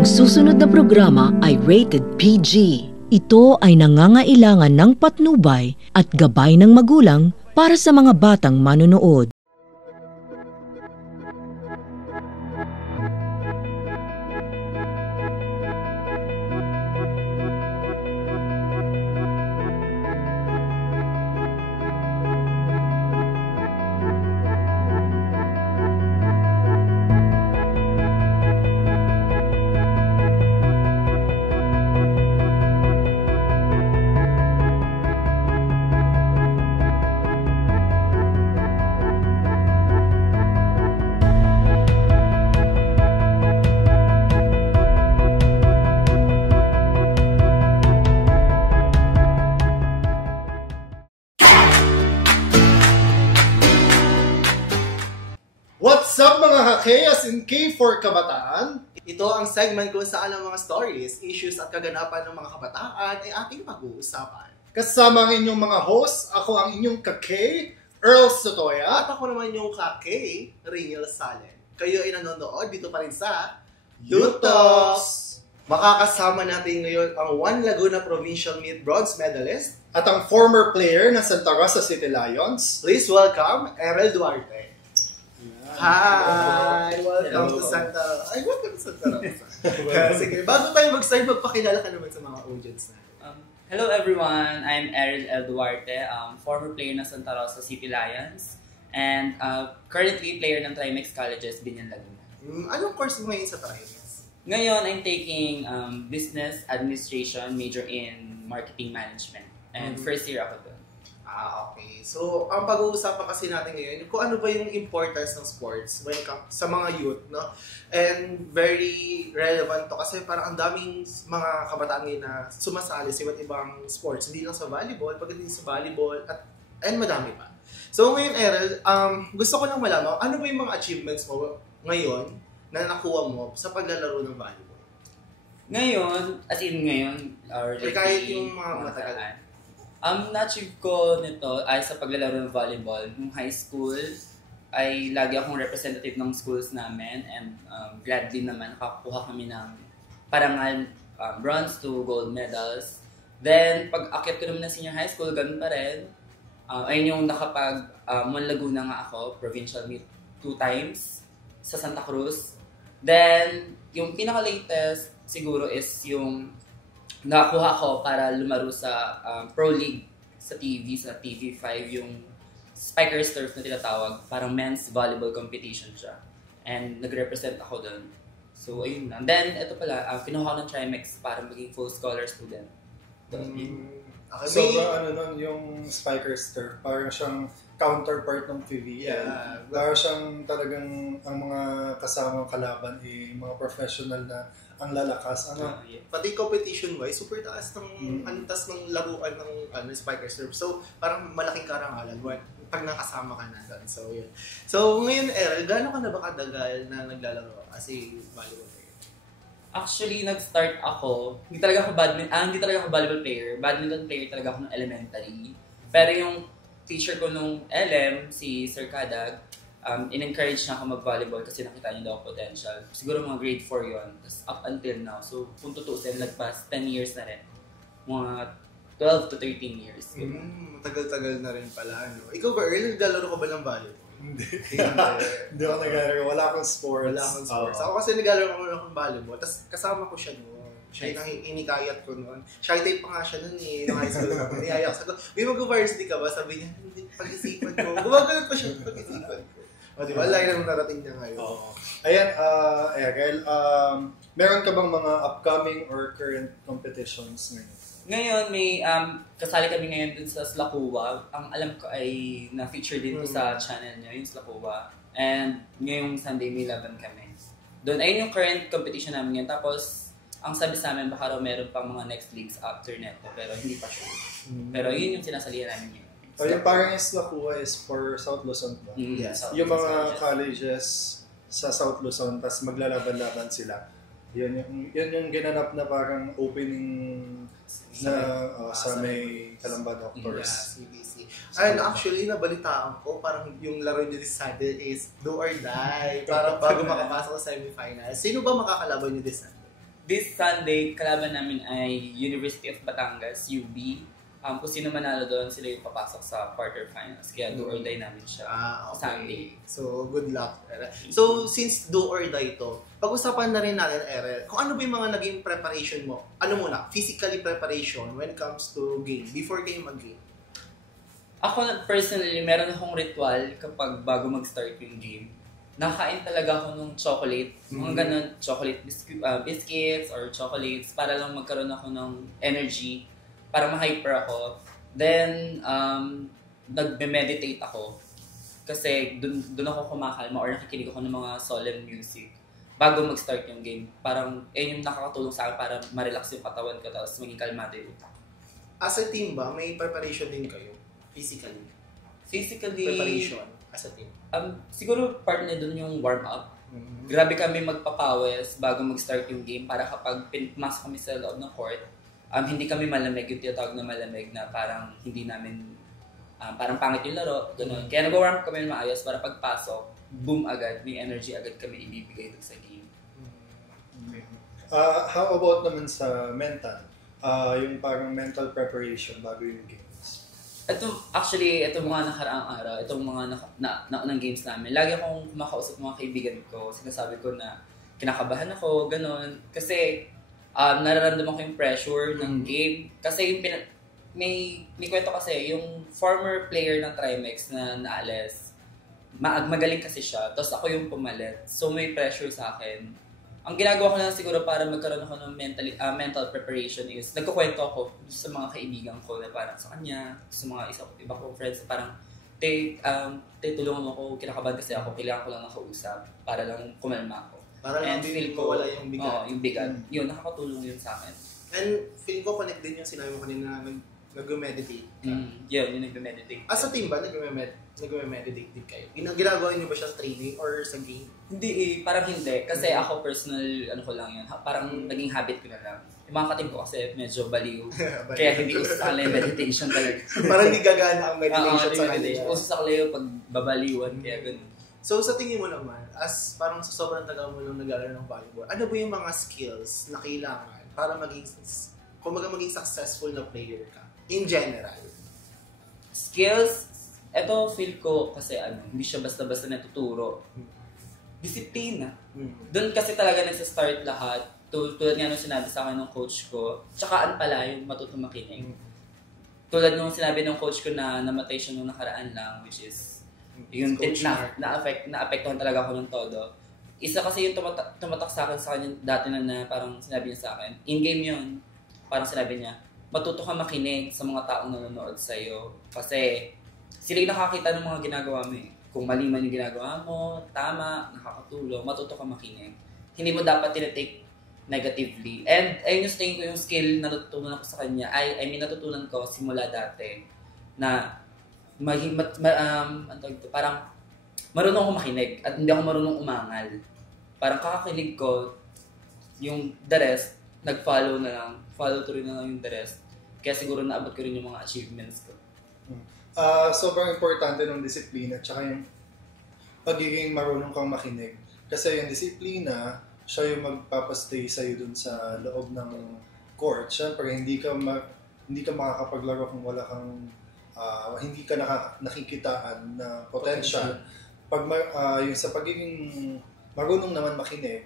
Ang susunod na programa ay rated PG. Ito ay nangangailangan ng patnubay at gabay ng magulang para sa mga batang manonood. What's up mga kakeyas in K for Kabataan? Ito ang segment kung saan ang mga stories, issues at kaganapan ng mga kabataan ay ating pag-uusapan. Kasama ang inyong mga hosts, ako ang inyong kakey, Earl Sotoya. At ako naman yung kakey, Ringel Salen. Kayo ay nanonood dito pa rin sa Yutos! Makakasama natin ngayon ang One Laguna Provincial Meet Bronze Medalist At ang former player ng Santa Rosa City Lions. Please welcome Errol Duarte. Hi! Welcome to Santa Rosa. Ay, welcome to Santa Rosa. Sige, bago tayo mag-start, magpakilala ka naman sa mga audience natin. Hello everyone, I'm Errol L. Duarte, former player ng Santa Rosa City Lions, and currently player ng Trimex Colleges, Binyan Laguna. Anong course mo ngayon sa Trimex? Ngayon, I'm taking Business Administration, major in Marketing Management, and first year ako doon. Okay. So, ang pag-uusapan kasi natin ngayon, kung ano ba yung importance ng sports when it comes sa mga youth, no? And very relevant to kasi parang ang daming mga kabataan ngayon na sumasali sa iba't ibang sports, hindi lang sa volleyball, pagdating sa volleyball, and madami pa. So, ngayon, Errol, gusto ko lang malaman, ano ba yung mga achievements mo ngayon na nakuha mo sa paglalaro ng volleyball? Ngayon, as in ngayon, or kahit yung mga matagal. Na-achieve ko nito ay sa paglalaro ng volleyball. Nung high school, ay lagi akong representative ng schools namin and gladly naman nakakuha kami ng parangal bronze to gold medals. Then, pag akit ko naman ng senior high school, ganun pa rin. Ayun yung nakapag One Laguna nga ako, provincial meet 2 times sa Santa Cruz. Then, yung pinaka-latest siguro is yung nakakuha ko para lumaro sa Pro League sa TV5, yung Spikers Turf na tinatawag. Parang men's volleyball competition siya. And nag-represent ako doon. So, ayun lang. Then, ito pala, kinuha ko ng Trimex para maging full scholar student. Okay. Sobrang nun, yung Spikers Turf, parang siyang counterpart ng PVL. Yeah. Parang siyang talagang ang mga kasamang kalaban mga professional na ang lalakas. Pati competition-wise, super taas ng antas ng laruan ng Spikers Turf. So, parang malaking karangalan pag nakasama ka na doon. So, yun. So, ngayon, Errol, gaano ka na ba kadagal na naglalaro as a volleyball player? Actually, nag-start ako, hindi talaga ako volleyball player. Badminton player talaga ako ng elementary. Pero yung teacher ko nung LM, si Sir Kadag, in-encourage na ako mag-volleyball kasi nakita niya daw potential. Siguro mga grade 4 yun. Tapos up until now. So, kung tutusin, lagpas 10 years na rin. Mga 12 to 13 years. Tagal-tagal na rin pala. No? Ikaw ba, Earl, naglalaro ka ba ng volleyball? Hindi. Hindi ako naglalaro. Wala akong sports. Ako kasi naglalaro ako ng volleyball. Tapos kasama ko siya noon. Siya yung inikayat ko noon. Shy type pa nga siya noon eh. Nung high school ako. Niyaya ko. Uy, mag-varsity ka ba? Sabi niya, hindi, pag-isipan ko. Gumagalit pa siya pag-isipan ko. O, di ba? Lagi naman narating niya ngayon. Ayan, Errol, meron ka bang mga upcoming or current competitions ngayon? Ngayon, may kasali kami ngayon dun sa Slakuwa. Ang alam ko ay na-feature din sa channel niya, yung Slakuwa. And ngayong Sunday, may laban kami. Doon, ayun yung current competition namin ngayon. Tapos, ang sabi sa amin, baka raw meron pang mga next leagues after neto. Pero hindi pa sure. Pero yun yung sinasalihan namin ngayon. So, yung parang yung Slakuwa is for South Luzon ba? Yes. Yung mga colleges sa South Luzon, tapos maglalaban-laban sila. Yun yung ginanap na parang opening na sa may Calamba Doctors. CBC. And actually, nabalitaan ko, parang yung laro niyo this Sunday is do or die. Para bago makapasok sa semifinals. Sino ba makakalaban niyo this Sunday? this Sunday, kalaban namin ay University of Batangas, UB. Kung sino manalo doon, sila yung papasok sa quarterfinals. Kaya do or die namin siya Okay. Sunday. So, good luck, Erel. So, since do or die to, pag-usapan na rin natin, Erel, kung ano ba yung mga naging preparation mo? Ano muna? Physically preparation when it comes to game, before kayo mag-game? Ako personally, meron akong ritual kapag bago mag-start yung game. Nakain talaga ako ng chocolate. Mga ganun, chocolate biscuits or chocolates para lang magkaroon ako ng energy, para ma-hyper ako. Then, nagme-meditate ako. Kasi dun ako kumakalma or nakikinig ako ng mga solemn music bago mag-start yung game. Parang, yung nakakatulong sa akin para ma-relax yung katawan ko tapos maging kalmado yung utak. As a team ba, may preparation din kayo? Physically? Physically, Preparation as a team? siguro part na dun yung warm-up. Grabe kami magpapawis bago mag-start yung game para kapag pumasok kami sa loob ng court, hindi kami malamig, yung tinatawag na malamig na parang hindi namin, parang pangit yung laro, gano'n. Kaya nag-warm up kami ng maayos para pagpasok, boom agad, may energy agad kami ibibigay dun sa game. How about naman sa mental? Yung parang mental preparation bago yung games. Ito mga nakaraang araw, itong mga naunang games namin, lagi akong kumakausap mga kaibigan ko, sinasabi ko na kinakabahan ako, gano'n. Kasi, nararamdaman ko yung pressure ng game. Kasi yung may kwento kasi, yung former player ng Trimex na naalis, magaling kasi siya, tapos ako yung pumalit. So may pressure sa akin. Ang ginagawa ko lang siguro para magkaroon ako ng mental preparation is, nagkukwento ako sa mga kaibigan ko na parang sa kanya, sa mga iba kong friends, parang, tulungan mo ako, kinakabahan kasi ako, kailangan ko lang nakausap para lang kumalma ako. Para lang feel ko wala yung bigat. Oo, yung bigat. Yun, nakakatulong yun sa akin. And feel ko connect din yung sinabi mo kanina na nag-meditate ka. Yun, yung nag-meditate. As a team ba, nag-meditate din kayo? Ginagawa niyo ba siya sa training or sa game? Hindi parang hindi. Kasi ako personal, ko lang yun. Parang naging habit ko na lang. Yung mga katim ko kasi medyo baliw. Kaya hindi uso sa kanila yung meditation talaga. Parang hindi gagana ang meditation sa kanila. Uso sa kanila yung pagbabaliwan, kaya ganun. So sa tingin mo naman, as parang sa sobrang tagal mo nung nag-aaral ng volleyball, ano ba yung mga skills na kailangan para maging successful na player ka? In general. Skills, eto feel ko kasi hindi siya basta-basta natuturo. Disiplina. Doon kasi talaga nagsa-start lahat. Tulad nga nung sinabi sa akin ng coach ko, tsakaan pala yung matutong makinig. Tulad nung sinabi ng coach ko na namatay siya nung nakaraan lang, which is yung na-apektuhan talaga ako ng todo. Isa kasi yung tumatak sa akin dati na parang sinabi niya sa akin, in-game yun, parang sinabi niya, matuto ka makinig sa mga taong nanonood sa'yo. Kasi sila yung nakakita ng mga ginagawa mo eh. Kung mali man yung ginagawa mo, tama, nakakatulong, matuto ka makinig. Hindi mo dapat tinatake negatively. And ayun yung tingin ko yung skill na natutunan ko sa kanya, natutunan ko simula dati na parang marunong ako makinig at hindi ako marunong umangal. Parang kakakilig ko, yung the rest, nag-follow na lang, follow through na lang yung the rest. Kaya siguro naabot ko rin yung mga achievements ko. Sobrang importante ng disiplina at saka yung pagiging marunong kang makinig. Kasi yung disiplina, siya yung magpapastay sa'yo dun sa loob ng court. Siyempre, hindi ka makakapaglaro kung wala kang hindi ka nakikitaan na potential. Pag yung sa pagiging marunong naman makinig,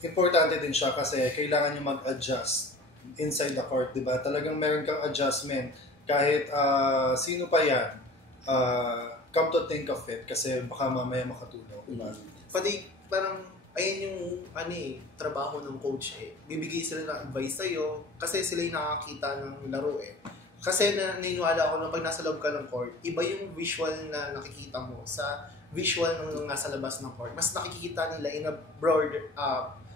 importante din siya kasi kailangan nyo mag-adjust inside the court, di ba? Talagang meron kang adjustment kahit sino pa yan, come to think of it kasi baka mamaya makatulong. Diba? Pati parang ayun yung trabaho ng coach eh. Bibigay sila ng advice sa'yo kasi sila yung nakakita ng laro eh. Kasi naniniwala ako na pag nasa loob ka ng court, iba yung visual na nakikita mo sa visual nung nasa labas ng court. Mas nakikita nila in a broad,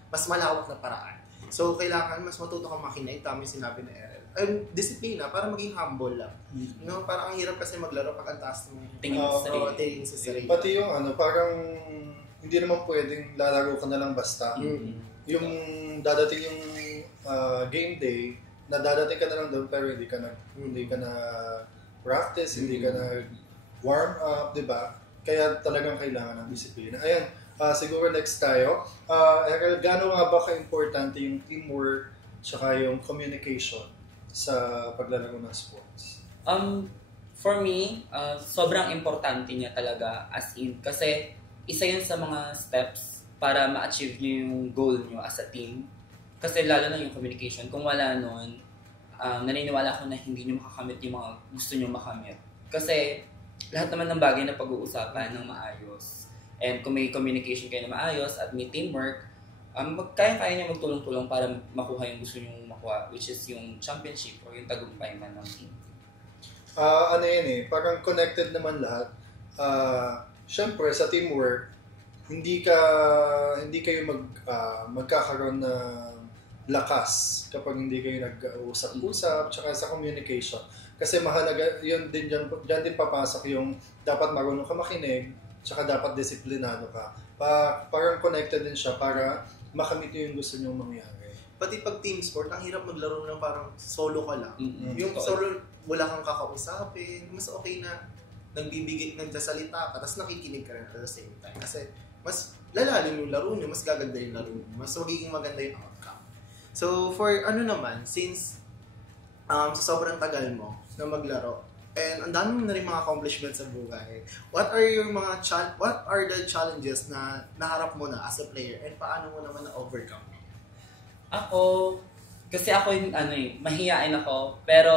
mas malawak na paraan. So, kailangan mas matuto kang makinig, tama yung sinabi na Erel. Disiplina, para maging humble lang. No? Parang ang hirap kasi maglaro pag ang taas ng tingin sa sarili. Pati yung parang hindi naman pwedeng lalaro ka na lang basta. Yung dadating yung game day, na dadating ka na lang doon pero hindi ka na practice, hindi ka na warm up, 'di ba? Kaya talagang kailangan ng disiplina. Ayan, Siguro next tayo. Errol, gaano nga ba ka-importante yung teamwork tsaka yung communication sa paglalaro ng sports? For me, sobrang importante niya talaga as in. Kasi isa yun sa mga steps para ma-achieve niyo yung goal niyo as a team. Kasi lalo na yung communication. Kung wala nun, naniniwala ko na hindi niyo makakamit yung mga gusto niyo makamit. Kasi lahat naman ng bagay na pag-uusapan ng maayos. And kung may communication kayo na maayos at may teamwork, kaya-kaya niya magtulong-tulong para makuha yung gusto niyo makuha, which is yung championship or yung tagumpay man ng team. Ano yan eh, parang connected naman lahat. Syempre sa teamwork, hindi kayo magkakaroon ng lakas kapag hindi kayo nag-usap-usap, tsaka sa communication. Kasi mahalaga, yun din dyan din papasok yung dapat marunong ka makinig, tsaka dapat disiplinado ka. Parang connected din siya para makamit yung gusto nyo mangyari. Pati pag team sport, ang hirap maglaro ng parang solo ka lang. Mm-hmm. Yung solo, wala kang kakausapin, mas okay na nagsasalita ka, tapos nakikinig ka rin at the same time. Kasi mas lalalim yung laro nyo, mas gaganda yung laro nyo, mas magiging maganda yung outcome. So, for since sa sobrang tagal mo na maglaro, and ang dami mo na rin mga accomplishments sa buhay, what are the challenges na naharap mo na as a player, and paano mo naman na-overcome? Kasi ako yung mahihain ako, pero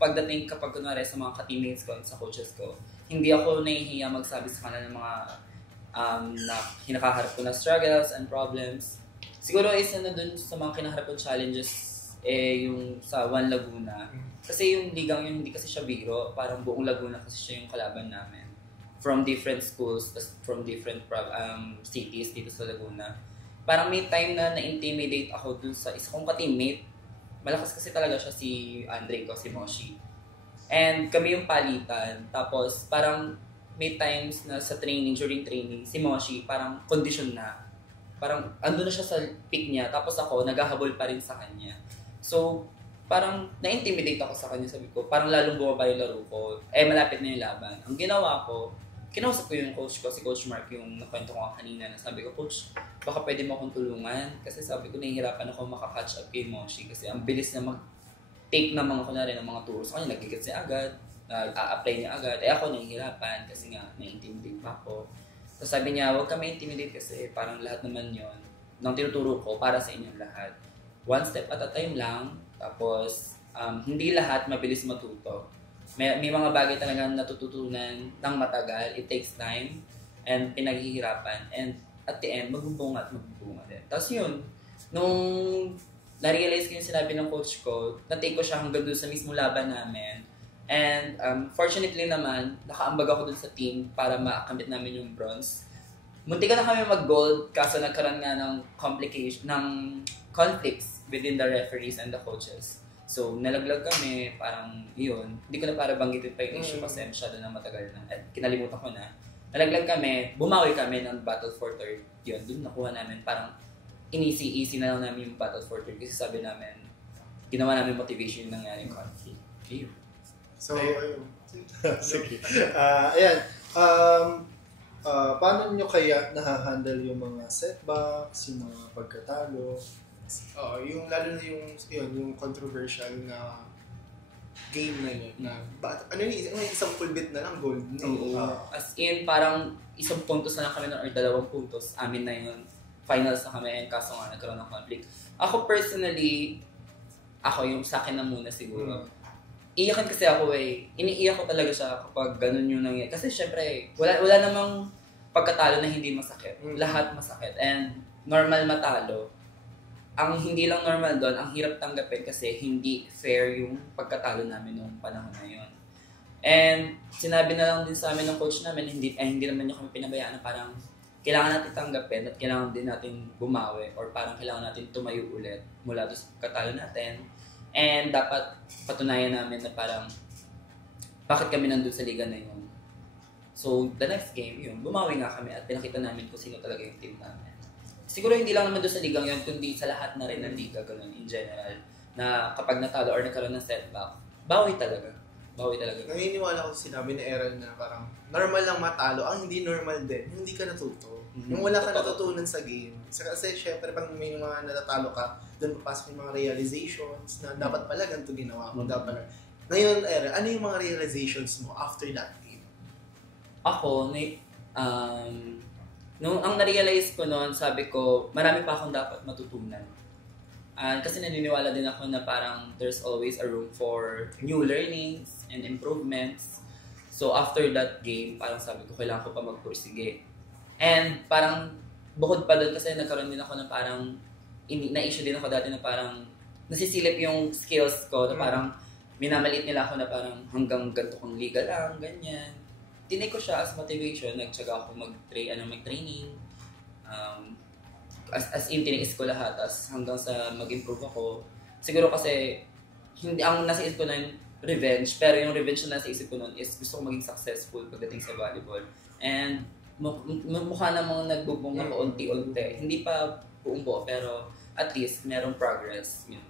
pagdating kapag kunwari sa mga ka-teammates ko, sa coaches ko, hindi ako nahihiya magsabi sa kanila ng mga na kinakaharap ko na struggles and problems. Siguro isa na dun sa mga kinaharap kong challenges yung sa One Laguna. Kasi yung ligang yun, hindi kasi siya biro, parang buong Laguna kasi siya yung kalaban namin. From different schools, from different cities dito sa Laguna. Parang may time na na-intimidate ako dun sa isa kong ka-teammate. Malakas kasi talaga siya, si Andre ko, si Moshi. And kami yung palitan. Tapos parang may times na sa during training, si Moshi parang condition na. Parang ando na siya sa peak niya. Tapos ako, naghahabol pa rin sa kanya. So, parang na-intimidate ako sa kanya. Sabi ko, parang lalong bumaba yung laro ko. Malapit na yung laban. Ang ginawa ko, kinausap ko yung coach ko, si Coach Mark, yung nakwento ko kanina na sabi ko, Coach, baka pwede mo akong tulungan. Kasi sabi ko, nahihirapan ako makakatch up kay Moshi. Kasi ang bilis na mag-take ng mga kunwari ng mga turo sa kanya. Nagigits niya agad, nag-a-apply niya agad. Ako nahihirapan kasi nga, na-intimidate pa ako. So sabi niya, huwag ka ma-intimidate kasi parang lahat naman yon nang tinuturo ko para sa inyong lahat. One step at a time lang. Tapos, hindi lahat mabilis matuto. May mga bagay talaga natututunan ng matagal. It takes time and pinaghihirapan. And at the end, magbubunga din. Tapos yun, nung na-realize ko yung sinabi ng coach ko, na-take ko siya hanggang doon sa mismo laban namin. And fortunately naman, nakaambag ako doon sa team para makamit namin yung bronze. Munti ka na kami mag-gold kaso nagkaroon nga ng conflicts within the referees and the coaches. So, nalaglag kami, parang yun. Hindi ko na para banggitin pa yung issue kasi masyado na matagal na. At kinalimutan ko na. Nalaglag kami, bumawi kami ng Battle for Third. Yun, dun nakuha namin. Parang easy na lang namin yung Battle for Third. Kasi sabi namin, ginawa namin motivation yung nangyaring conflict. Ayun. So, ayun. Sige. Ayan. Paano nyo kaya nahahandle yung mga setbacks, yung mga pagkatalo? Yung lalo na yung controversial na game na yun na isang full bit na lang gold na. As in parang isang puntos na lang kami or 2 puntos amin na yun, finals na kami and kaso nga nagkaroon ng conflict. Ako personally, yung sa akin na muna siguro. Iyakan kasi ako iniiyak ko talaga siya kapag ganun yung nangyayari kasi syempre wala namang pagkatalo na hindi masakit. Lahat masakit and normal matalo. Ang hindi lang normal doon, ang hirap tanggapin kasi hindi fair yung pagkatalo namin noong panahon na yun. And sinabi na lang din sa amin ng coach namin, hindi naman niya kami pinabayaan na parang kailangan natin tanggapin at kailangan din natin bumawi or parang kailangan natin tumayo ulit mula doon sa pagkatalo natin. And dapat patunayan namin na parang bakit kami nandun sa liga na yun. So the next game, bumawi nga kami at pinakita namin kung sino talaga yung team namin. Siguro hindi lang naman doon sa ligang yun, kundi sa lahat na rin ng liga, ganun, in general, na kapag natalo or nagkaroon ng setback, bawi talaga. Naniniwala ko sinabi ni Aaron na parang normal lang matalo, ang hindi normal din, hindi ka natuto. Yung wala ka natutunan sa game. Kasi syempre, pag may mga natatalo ka, doon papasok yung mga realizations na dapat pala ganito ginawa mo. Dapat pala. Ngayon, Ere, ano yung mga realizations mo after that game? Ako, nung ang na-realize ko noon, sabi ko, marami pa akong dapat matutunan. Kasi naniniwala din ako na parang there's always a room for new learnings and improvements. So after that game, parang sabi ko, kailangan ko pa magpursige. And parang bukod pa doon kasi nagkaroon din ako na parang, na-issue din ako dati na parang nasisilip yung skills ko na parang minamaliit nila ako na parang hanggang ganito kong liga lang, ganyan. Tinake ko siya as motivation, nagtsaga ako mag-training. As in, tiniis ko lahat, as hanggang sa mag-improve ako. Siguro kasi, hindi ang nasa isip ko na yung revenge, pero yung revenge na nasa isip ko nun is gusto ko maging successful pagdating sa volleyball. And mukha namang nagbubong na unti-unti. Hindi pa buong buo, pero at least merong progress. Yun.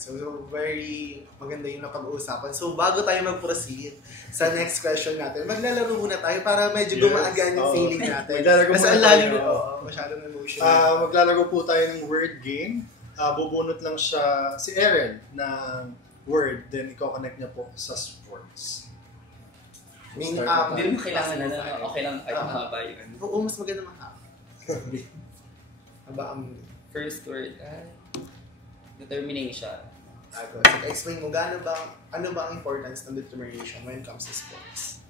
So, very maganda yung napag-uusapan. So, bago tayo mag-proceed sa next question natin, maglalaro muna tayo para medyo gumagaan yung feeling natin. Kasi ang lalim ito. Masyadong emotional. Maglalaro po tayo ng word game. Bubunot lang siya si Eren ng word, then i-connect niya po sa sports. Hindi naman kailangan na okay lang kahit mahaba yun. Oo, mas maganda mahaba. Haba ang first word, determination. Explain mo, ano ba ang importance ng determination when it comes to sports?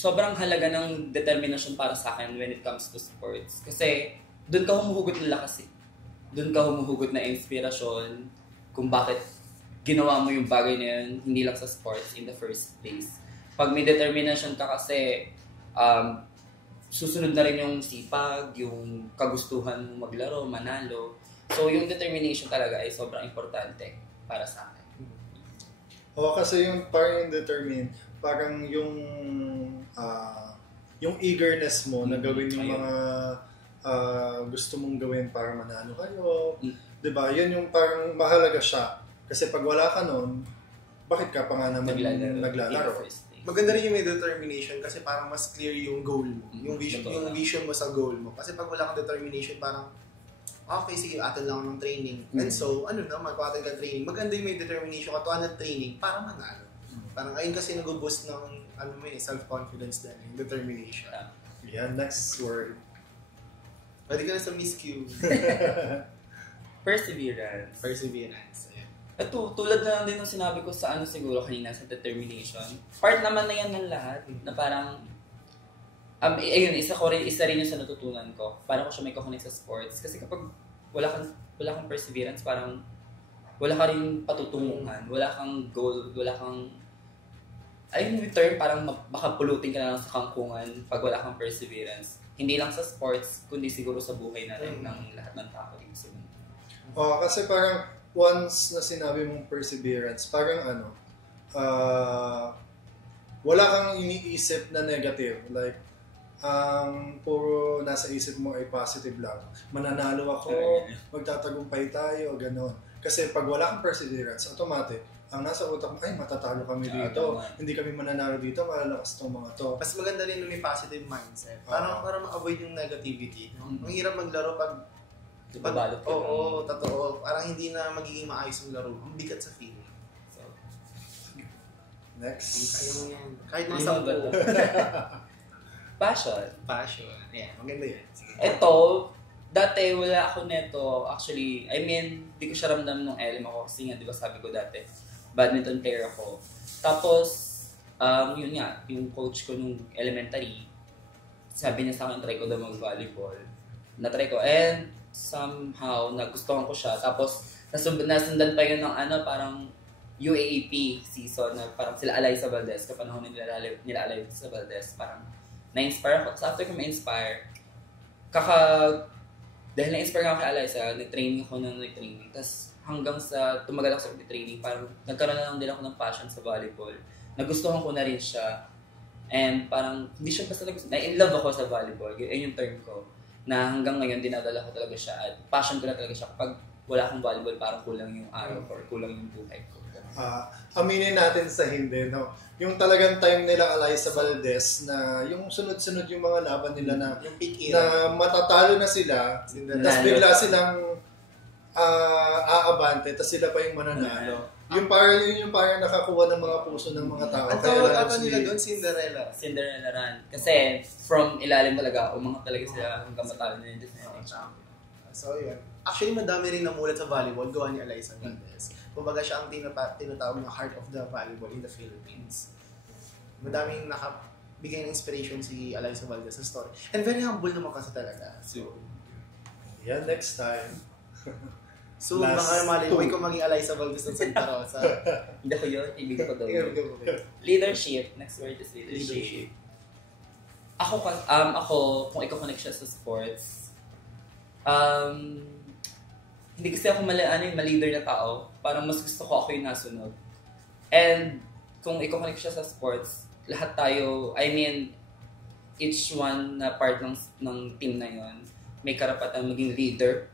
Sobrang halaga ng determination para sa akin when it comes to sports. Kasi doon ka humuhugot ng lakas eh. Doon ka humuhugot na inspirasyon kung bakit ginawa mo yung bagay na yun, hindi lang sa sports in the first place. Pag may determination ka kasi, susunod na rin yung sipag, yung kagustuhan mo maglaro, manalo. So, yung determination talaga ay sobrang importante para sa akin. Kasi yung parang parang yung eagerness mo na gawin yung mga gusto mong gawin para manalo kayo. Diba? Yan yung parang mahalaga siya. Kasi pag wala ka nun, bakit ka pa nga naman naglalaro? Maganda rin yung may determination kasi parang mas clear yung goal mo. Yung vision mo sa goal mo. Kasi pag wala kang determination, parang okay, sige, atin lang ng training. And so, magpapatid ka training. Maganda yung may determination, katuan ng training para manalo. Parang ayun kasi nag-boost ng self-confidence din, yung determination. Yeah, next word. Pwede ka na sa Miss Q. Perseverance. Ayan. Ito, tulad na lang din ng sinabi ko sa siguro kanina sa determination. Part naman na yan ng lahat na parang ayun, isa rin yung sa natutunan ko. Paano ko siya may kakunik sa sports. Kasi kapag wala kang perseverance, parang wala ka rin patutunguhan. Wala kang goal, wala kang ayun yung term, parang baka pulutin ka na lang sa kangkungan pag wala kang perseverance. Hindi lang sa sports, kundi siguro sa buhay na rin ng lahat ng tao dito sa mundo. Kasi parang once na sinabi mong perseverance, parang wala kang iniisip na negative. Like, puro nasa isip mo ay positive lang. Mananalo ako, magtatagumpay tayo, gano'n. Kasi pag wala kang perseverance, automatic, ang nasa utak mo, ay matatalo kami dito. Hindi kami mananalo dito, malalakas itong mga to. Mas maganda rin na may positive mindset. Para ma-avoid yung negativity. Ang hirap maglaro pag balot ka. Oo, totoo. Parang hindi na magiging maayos yung laro. Ang bigat sa feeling. So, next. Kaya mo yan. Kahit mga sampo. Passion. Ayan, maganda yan. Sige. Ito, dati wala ako neto. Actually, di ko siya ramdam nung LM ako. Kasi nga, di ba sabi ko dati, badminton player ako. Tapos, yun nga, yung coach ko nung elementary, sabi niya sa akin, try ko daw mag-volleyball. Na-try ko. And somehow, nagustuhan ko siya. Tapos, nasundan pa yun ng parang UAAP season na parang sila Alaysa Valdez. Kapanahon nila Alaysa Valdez. Parang, na-inspire ako. So after ko ma-inspire, dahil na-inspire ako kay Alaysa, nag-training ako ng nag-training. Tapos hanggang sa tumagal ako sa training, parang nagkaroon na lang din ako ng passion sa volleyball. Nagustuhan ko na rin siya. And parang, hindi siya basta na-in love ako sa volleyball. Yun yung term ko. Na hanggang ngayon, dinadala ko talaga siya. At passion ko na talaga siya. Kapag wala akong volleyball, parang kulang yung araw ko or kulang yung buhay ko. Aminin natin sa hindi, no? Yung talagang time nila Alyssa Valdez na yung sunod-sunod yung mga laban nila na Yung peak na era. matatalo na sila, tapos bigla silang aabante, tapos sila pa yung mananalo. Yung parang nakakuha ng mga puso ng mga tao. Ang Kaya tawag lalo ata nila doon, Cinderella. Cinderella Run. Kasi from ilalim talaga, umangat talaga sila hanggang matalo na yung defense. So, yun. Actually, madami rin namulat sa volleyball. Gawa ni Alyssa Valdez. Kumbaga siya ang tinatawag na heart of the volleyball in the Philippines. Madaming nakabigay ng inspiration si Alyssa Valdez sa story. And very humble naman kasi talaga. So, yan, next time. so Last baka malimuy two. ko maging Alyssa Valdez ng Santa Rosa. Hindi ko yun, ibig ko daw yun. Okay. Leadership. Next word is leadership. Ako, kung i-connect siya sa sports, hindi kasi ako ma-leader na tao. Parang mas gusto ko ako yung nasunod. And kung i-connect siya sa sports, lahat tayo, each one na part ng team na yon may karapatan maging leader.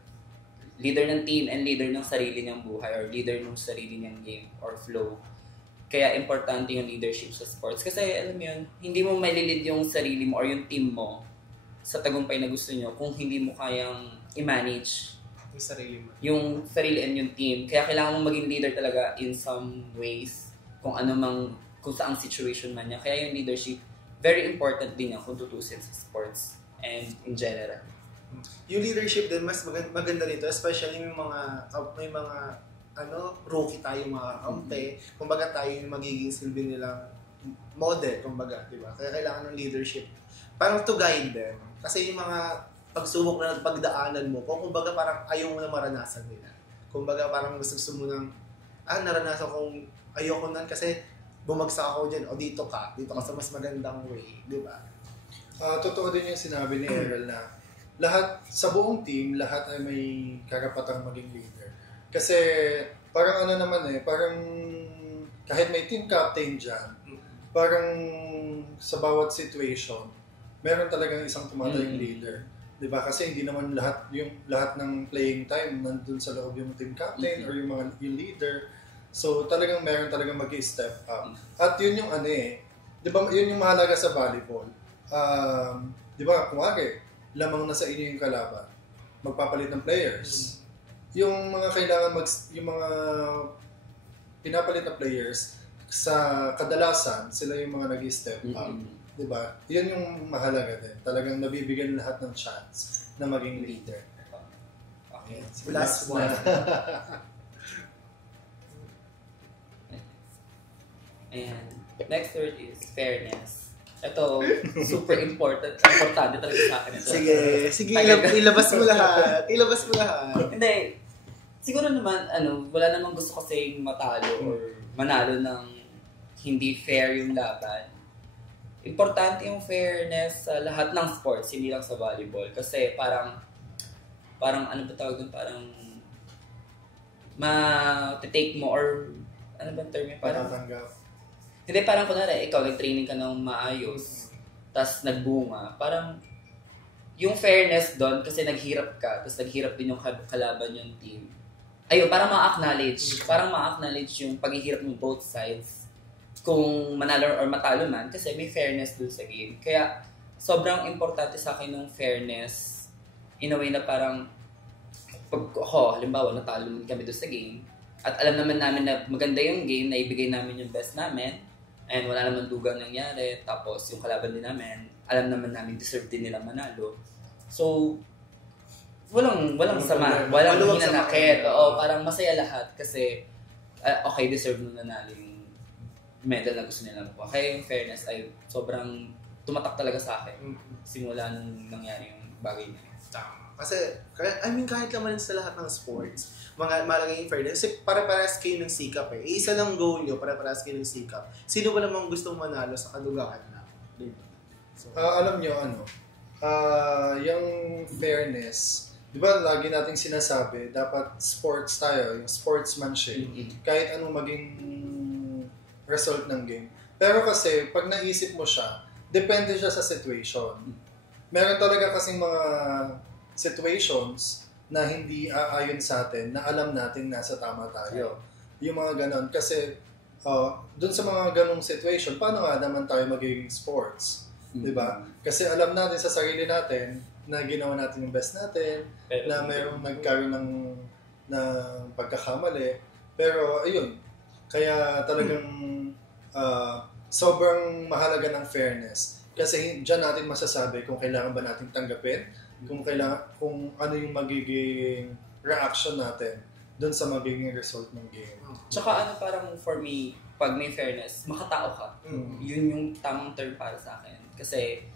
Leader ng team and leader ng sarili niyang buhay or leader ng sarili niyang game or flow. Kaya importante yung leadership sa sports. Kasi alam mo yun, hindi mo maililid yung sarili mo or yung team mo sa tagumpay na gusto nyo kung hindi mo kayang i-manage Yung sarili mo. yung sarili and yung team. Kaya kailangan mong maging leader talaga in some ways kung saang situation man niya. Kaya yung leadership, very important din yan kung tutusin sa sports and in general. Yung leadership din, mas maganda nito, especially may mga rookie tayo mga kampe. Kumbaga tayo yung magiging silbi nilang model, kumbaga, di ba? Kaya kailangan ng leadership. Parang to guide them. Kasi yung mga pagsubok na pagdaanan mo, kumbaga parang ayaw mo na maranasan nila. Kumbaga parang gusto mo nang, naranasan kong ayoko nan kasi bumagsak ako dyan, o dito ka sa mas magandang way, di ba? Totoo din yung sinabi ni Errol na lahat, sa buong team, lahat ay may karapatang maging leader. Kasi parang parang kahit may team captain dyan, parang sa bawat situation, meron talagang isang tumatayong leader. Diba? Kasi hindi naman lahat ng playing time nandun sa loob yung team captain or yung leader. So talagang meron talagang mag-step up. At yun yung diba, yun yung mahalaga sa volleyball. Diba, kumari, lamang na sa inyo yung kalaban, magpapalit ng players. Yung mga yung mga pinapalit na players, sa kadalasan, sila yung mga nag-step up. Diba? Yun yung mahalaga din. Talagang nabibigyan lahat ng chance na maging leader. Okay. Last one. Ayan. Next word is fairness. Ito, super importante talaga sa akin ito. Sige, ilabas mo lahat. Hindi. Siguro naman, wala namang gusto kasing matalo or manalo ng hindi fair yung laban. Importante yung fairness sa lahat ng sports, hindi lang sa volleyball. Kasi parang ano ba tawag doon? Parang ma-take mo or ano ba term yun? Patatanggap. Hindi, parang kunwari, ikaw nag-training ka ng maayos, tas nagbunga. Parang yung fairness doon, kasi naghirap ka, tas naghirap din yung kalaban yung team. Ayun, parang ma-acknowledge yung paghihirap ng both sides. Kung manalo or matalo man, kasi may fairness doon sa game. Kaya sobrang importante sa akin ng fairness in a way na parang pag halimbawa natalo kami doon sa game at alam naman namin na maganda yung game, na ibigay namin yung best namin and wala naman dugang nangyari, tapos yung kalaban din namin, alam naman namin deserve din nila manalo. So, walang sama, walang hinanakit. Oo, parang masaya lahat kasi okay, deserve nung nanalo yung medal na gusto nila makuha. Kaya yung fairness ay sobrang tumatak talaga sa akin simula nung nangyari yung bagay na yun. Tama. Kasi, kahit naman sa lahat ng sports, malagay yung fairness. Kasi para-paras kayo ng sikap eh. Isa lang goal nyo, para-paras kayo ng sikap. Sino ba namang gustong manalo sa kadugaan na? So, alam nyo, yung fairness, di ba lagi nating sinasabi, dapat sports tayo, yung sportsmanship, kahit anong maging result ng game. Pero kasi, pag naisip mo siya, depende siya sa situation. Meron talaga kasing mga situations na hindi aayon sa atin, na alam natin nasa tama tayo. Yung mga ganon. Kasi, dun sa mga ganong situation, paano nga naman tayo magiging sports? Diba? Kasi alam natin sa sarili natin na ginawa natin yung best natin, na mayroong nagkaroon ng pagkakamali. Pero, ayun, kaya talagang sobrang mahalaga ng fairness. Kasi diyan natin masasabi kung kailangan ba natin tanggapin, kung ano yung magiging reaction natin doon sa magiging result ng game. Tsaka parang for me, pag may fairness, makatao ka. Yun yung tamang term para sa akin. Kasi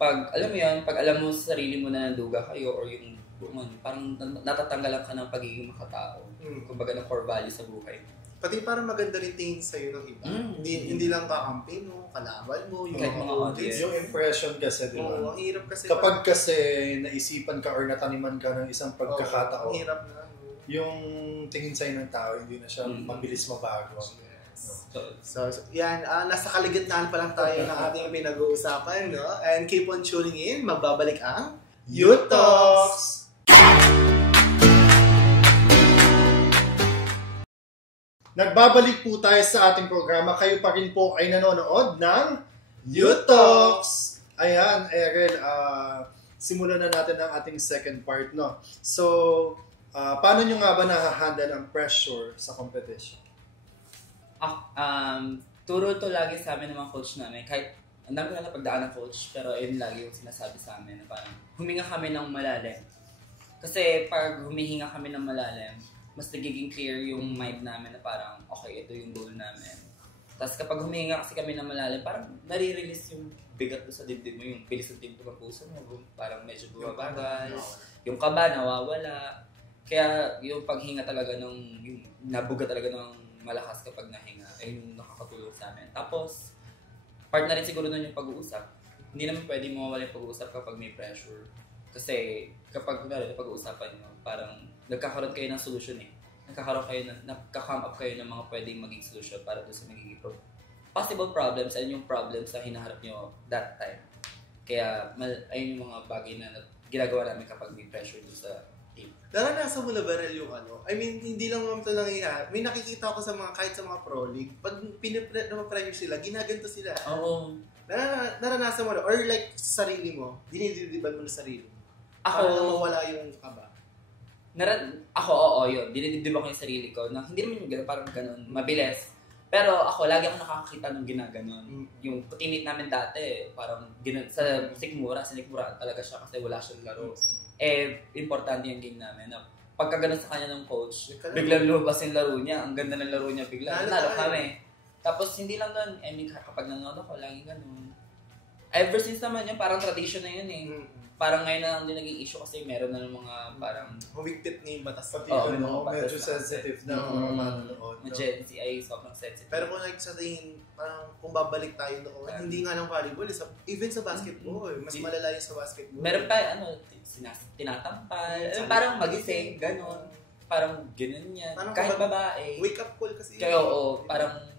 pag alam mo yan, pag alam mo sa sarili mo na nanduga kayo or yung parang natatanggalan ka ng pagiging makatao. Kumbaga ng core value sa buhay. Pati parang maganda rin tingin sa'yo ng iba. Hindi lang kakampi mo, kalaban mo, yung mga audience. Yung impression kasi, di ba? Oo, ang hirap kasi. Kapag kasi naisipan ka or nataniman ka ng isang pagkakataon, ang hirap na. Yung tingin sa'yo ng tao, hindi na siya mabilis mabago. So yan, nasa kaligitnaan pa lang tayo ng ating pinag-uusapan, no? And keep on tuning in, magbabalik ang Youth Talks! Nagbabalik po tayo sa ating programa. Kayo pa rin po ay nanonood ng Youth Talks! Ayan, Erel, simulan na natin ang ating second part, no? So, paano nyo nga ba nahahandle ang pressure sa competition? Turo to lagi sa amin ng mga coach namin. Kahit ang dami ko na napagdaan ng coach, pero yun lagi yung sinasabi sa amin na parang huminga kami ng malalim. Kasi pag humihinga kami ng malalim, mas nagiging clear yung mind namin na parang, okay, ito yung goal namin. Tapos kapag humihinga kasi kami ng malalim, parang nare-release yung bigat mo sa dibdib mo, yung bilis ng tempo ng puso mo, parang medyo bumabagal, yung kaba nawawala. Kaya yung paghinga talaga yung nabuga talaga ng malakas kapag nahinga, ay yung nakakatulong sa amin. Tapos, part na rin siguro nun yung pag-uusap. Hindi naman pwede mawawala yung pag-uusap kapag may pressure. Kasi kapag pag-uusapan nyo, parang nagkakaroon kayo ng solution eh. Nagka-come up kayo ng mga pwedeng maging solution para doon sa magiging possible problems and yung problems na hinaharap nyo that time. Kaya, ayun yung mga bagay na ginagawa namin kapag may pressure doon sa team. Naranasan mo na ba yung I mean, hindi lang naman ito nangyayari. May nakikita ko kahit sa mga pro league, pag pinapressure sila, ginaganto sila. Oo. Naranasan mo na, or like sa sarili mo, dinididiban mo na sarili mo. Ako, para na mawala yung kaba. Yun. Dinidibdib ako yung sarili ko. Na, hindi naman yung gano'n, parang gano'n, mabilis. Pero ako, lagi ako nakakakita ng ginaganon. Yung teammate namin dati, parang sa Sikmura talaga siya kasi wala siyang laro. Importante yung game namin na pagka ganun sa kanya ng coach, biglang lumabas yung laro niya. Ang ganda ng laro niya bigla. Nalo kami. Tapos hindi lang doon, kapag nanonood ako, lagi ganun. Ever since naman yun, parang tradition na yun eh. Parang ngayon na lang din naging issue kasi meron na ng mga parang humigpit na yung batas. Pati medyo sensitive na mga manonood. Gen Z ay sobrang sensitive. Pero kung sa tingin, parang kung babalik tayo noon, hindi nga lang volleyball, even sa basketball, mas malala yung sa basketball. Meron pa, tinatampal, parang magising, gano'n. Parang gano'n yan. Parang kahit babae. Wake up call kasi. Kaya parang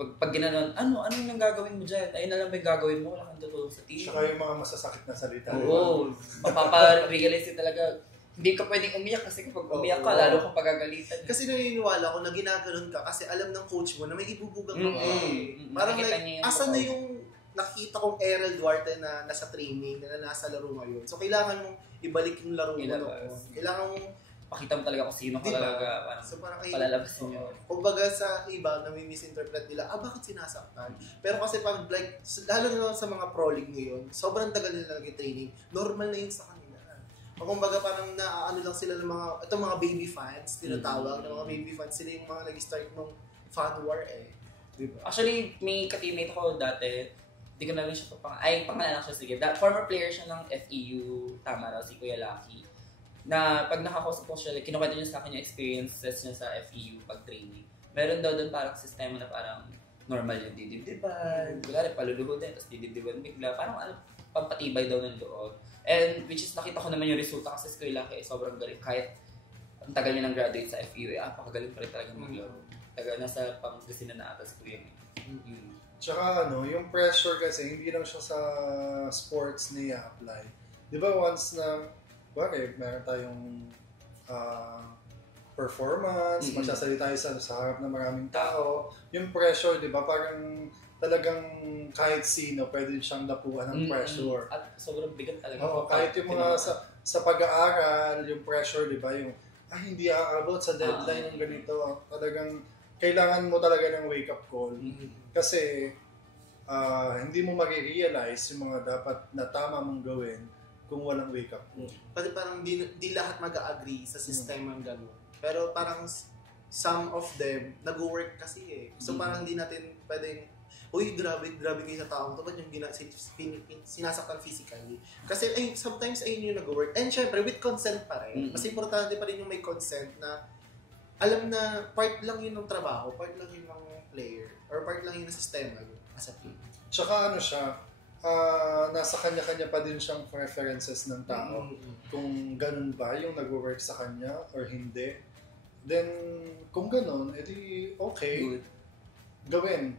pag ginanon, ano yung gagawin mo dyan? Ayun na lang ba yung gagawin mo? Wala kang tutulong sa team. Saka yung mga masasakit na salita. Oo. Mapapa-realize talaga. Hindi ka pwedeng umiyak kasi kapag umiyak ka, lalo kang pagagalitan. Kasi naniniwala ko na ginaganon ka kasi alam ng coach mo na may ibubugang ka. Parang asan na yung nakita kong Errol Duarte na nasa training, na nasa laro ngayon. So, kailangan mong ibalik yung laro mo noon. Kailangan mong pakita mo talaga kung sino ka talaga. Parang palalabasin nyo. Kumbaga sa iba na may misinterpret nila, bakit sinasaktan? Pero kasi pag like, lalo na sa mga pro league ngayon, sobrang tagal nila nag-training, normal na yun sa kanila. Kumbaga parang naaano lang sila ng mga baby fans, tinatawag ng mga baby fans, sila yung mga nag-start ng fan war eh. Diba? Actually, may ka-teammate ako dati, hindi ko na rin siya pangalan siya, sige. Former player siya ng FEU, tama raw, si Kuya Lucky. Na pag nakakausap ko siya, kinukwento niya sa akin yung experiences niya sa FEU pag-training. Meron daw doon parang sistema na parang normal yung didibdiban, wala rin paluluhodin, tapos didibdiban bigla, parang pampatibay daw ng loob. And which is nakita ko naman yung resulta kasi si Kuya Lucky sobrang galing. Kahit ang tagal niya ng graduate sa FEU, pakagaling pa rin talaga maglaro. Nasa Pangasinan na ata si Kuya. Tsaka yung pressure kasi, hindi lang siya sa sports niya apply. Di ba once na, meron tayong performance, Mm-hmm. magsasalita tayo sa harap ng maraming tao. Yung pressure, di ba, parang talagang kahit sino pwede siyang napuhan ng pressure. At sobrang bigat talaga. Oo, kahit yung mga sa pag-aaral, yung pressure, di ba, yung hindi aabot sa deadline ng ganito. Talagang kailangan mo talaga ng wake-up call. Kasi hindi mo marirealize yung mga dapat na tama mong gawin kung walang wake-up call. Pati parang di lahat mag-agree sa sistema ng gano'n. Pero parang some of them nag-work kasi eh. So parang hindi natin pwedeng, uy, grabe kayo sa taong to, ba't yung sinasaktan physically? Kasi sometimes ayun yung nag-work. And syempre, with consent pa rin. Mas importante pa rin yung may consent na alam na part lang yun ng trabaho, part lang yun ng player, or part lang yun ng sistema as a team. Tsaka siya, nasa kanya-kanya pa din siyang preferences ng tao. Kung ganun ba yung nag-work sa kanya or hindi. Then, kung ganun, edi okay. Good. Gawin.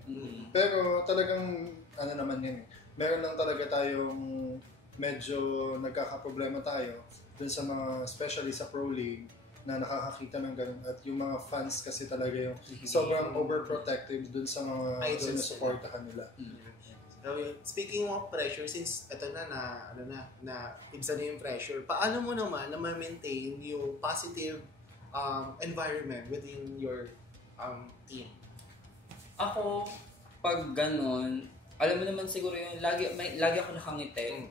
Pero talagang, naman yun. Meron lang talaga tayong medyo nagkakaproblema tayo dun sa mga, especially sa Pro League, na nakakakita ng ganun. At yung mga fans kasi talaga yung sobrang overprotective dun sa mga sinusuportahan nila. So, speaking of pressure, since ito na ibsa na yung pressure, paano mo naman na ma-maintain yung positive environment within your team? Ako, pag ganun, alam mo naman siguro yung lagi ako nakangiti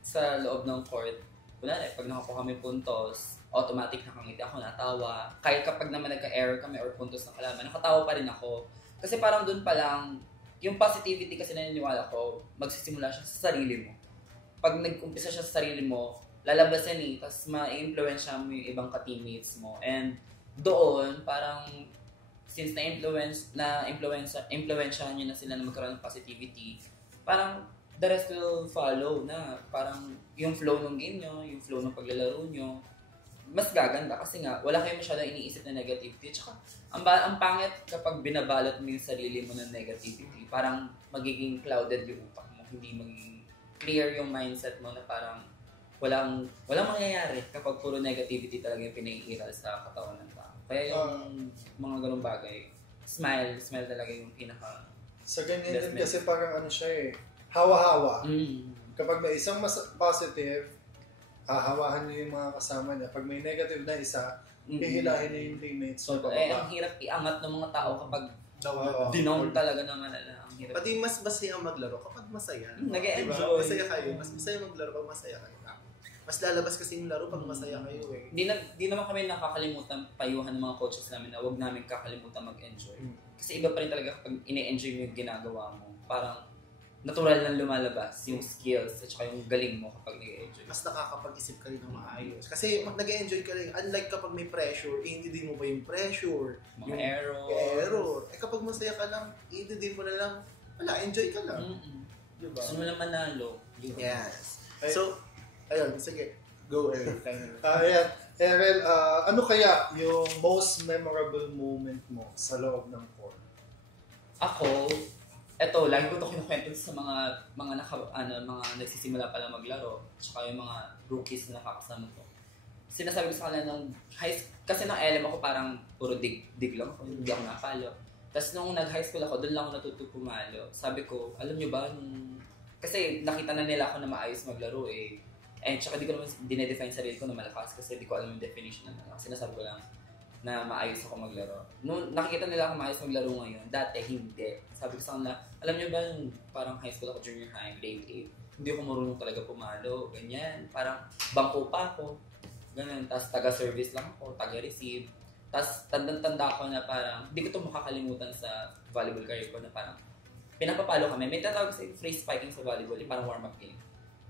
sa loob ng court. Wala na, pag nakakuha kami puntos, automatic nakangiti ako, natawa. Kahit kapag naman nagka-error kami or puntos ng kalaban, nakatawa pa rin ako. Kasi parang dun pa lang, yung positivity kasi naniniwala ko, magsisimula siya sa sarili mo. Pag nag-umpisa siya sa sarili mo, lalabas yan eh, tapos ma-influensya mo yung ibang ka-teammates mo. And doon, parang since na-influensya nyo na sila na magkaroon ng positivity, parang the rest will follow na. Parang yung flow ng game nyo, yung flow ng paglalaro nyo, mas gaganda kasi nga, wala kayong masyadong iniisip na negativity. Tsaka, ang pangit kapag binabalot mo yung sarili mo ng negativity, parang magiging clouded yung utak mo, hindi magiging clear yung mindset mo na parang walang mangyayari kapag puro negativity talaga yung pinaiiral sa katawan ng tao. Kaya yung mga ganung bagay, smile talaga yung pinaka... Sa ganyan din kasi parang siya eh, hawa-hawa. Kapag may isang positive, hahawahan niyo yung mga kasama niya. Pag may negative na isa, hihilahin niyo yung teammates. So, ang hirap iangat ng mga tao kapag dinown talaga naman na. Ang hirap. Pati mas masaya maglaro kapag masaya. Nag-e-enjoy. Diba? Masaya kayo. Mas masaya maglaro kapag masaya kayo. Mas lalabas kasi yung laro pag masaya kayo eh. Di naman kami nakakalimutan payuhan ng mga coaches namin na huwag namin kakalimutan mag-enjoy. Kasi iba pa rin talaga kapag ine-enjoy mo yung ginagawa mo. Parang natural lang lumalabas yung skills at saka yung galing mo kapag nag-enjoy. Mas nakakapag-isip ka rin ng maayos. Kasi nag-enjoy ka rin. Unlike kapag may pressure, hindi mo ba yung pressure? Mga yung error. Kapag masaya ka lang, hindi mo na lang, wala, enjoy ka lang. Diba? Gusto mo lang manalo. Yes. So, ayun, sige. Go, Errol. Ayan. Errol, ano kaya yung most memorable moment mo sa loob ng court? Ako, eto, lagi ko ito kinukwento sa mga nagsisimula pa lang maglaro, tsaka yung mga rookies na nakakasama ko. Sinasabi ko sa kanila nung kasi nung LM ako parang puro dig lang ako, hindi ako napalo. Tapos nung nag-high school ako, doon lang ako natuto pumalo. Sabi ko, alam nyo ba, kasi nakita na nila ako na maayos maglaro eh. And tsaka di ko naman dinedefine sarili ko na malakas kasi di ko alam yung definition na sinasabi ko lang na maayos ako maglaro. Nung nakikita nila ako maayos maglaro ngayon, dati hindi. Sabi ko sa kanila, alam niyo ba yung parang high school ako, junior high, grade 8, hindi ako marunong talaga pumalo, ganyan. Parang bangko pa ako, ganyan. Tapos taga-service lang ako, taga-receive. Tapos tandang-tanda ako na parang, hindi ko ito makakalimutan sa volleyball career ko na parang pinapapalo kami. May tatawag sa free spiking sa volleyball, parang warm-up game.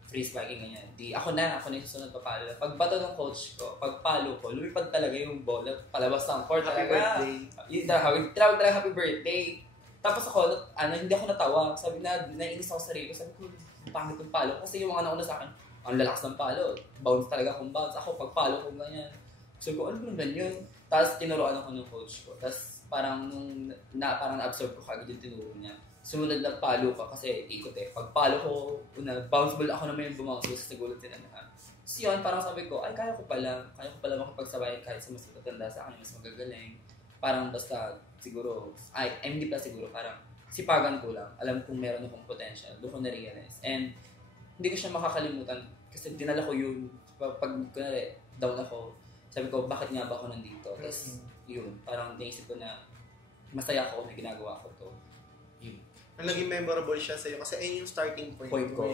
Free spiking ganyan. Ako na yung susunod papalo. Pag bato ng coach ko, pag palo ko, lumipad talaga yung bola, palabas ng court talaga. Yung tawag talaga happy birthday. Tapos ako, hindi ako natawa. Sabi na, naiinis ako sa sarili ko. Sabi ko, pangit yung palo. Kasi yung mga nauna sa akin, ang lalakas ng palo. Bounce talaga kung bounce. Ako, pag palo ko ganyan. Sabi ko, ano ba yun? Tapos tinuruan ako ng coach ko. Tapos parang parang na-absorb ko kagad yung tinuro niya. Sumunod lang palo ka kasi ikot eh. Pag palo ko, bounce ball ako naman yung bumounce sa gulat sila na. So yun, parang sabi ko, ay kaya ko pala makipagsabayan kahit sa mas matatanda sa akin, mas magagaling. Parang basta siguro, ay hindi pa siguro, parang sipagan ko lang. Alam kong meron akong potential, doon ko na-realize. And hindi ko siya makakalimutan kasi dinala ko yun. Pag kunwari, down ako, sabi ko, bakit nga ba ako nandito? Tapos yun, parang naisip ko na masaya ako na ginagawa ko to. Yun. Naging memorable siya sa'yo kasi ayun yung starting point Ko.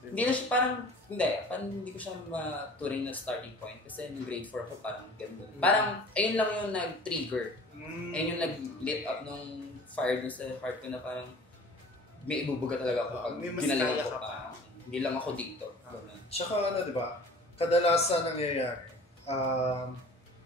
Hindi na siya parang hindi ko siya maturing na starting point kasi nung grade 4 ako parang ganda. Parang ayun lang yung nag-trigger. Ayun yung nag-lit up nung fire dun sa heart ko na parang may ibubuga talaga ako pag ginalingan ko pa. Hindi lang ako dito. Tsaka di ba, kadalasan nangyayari,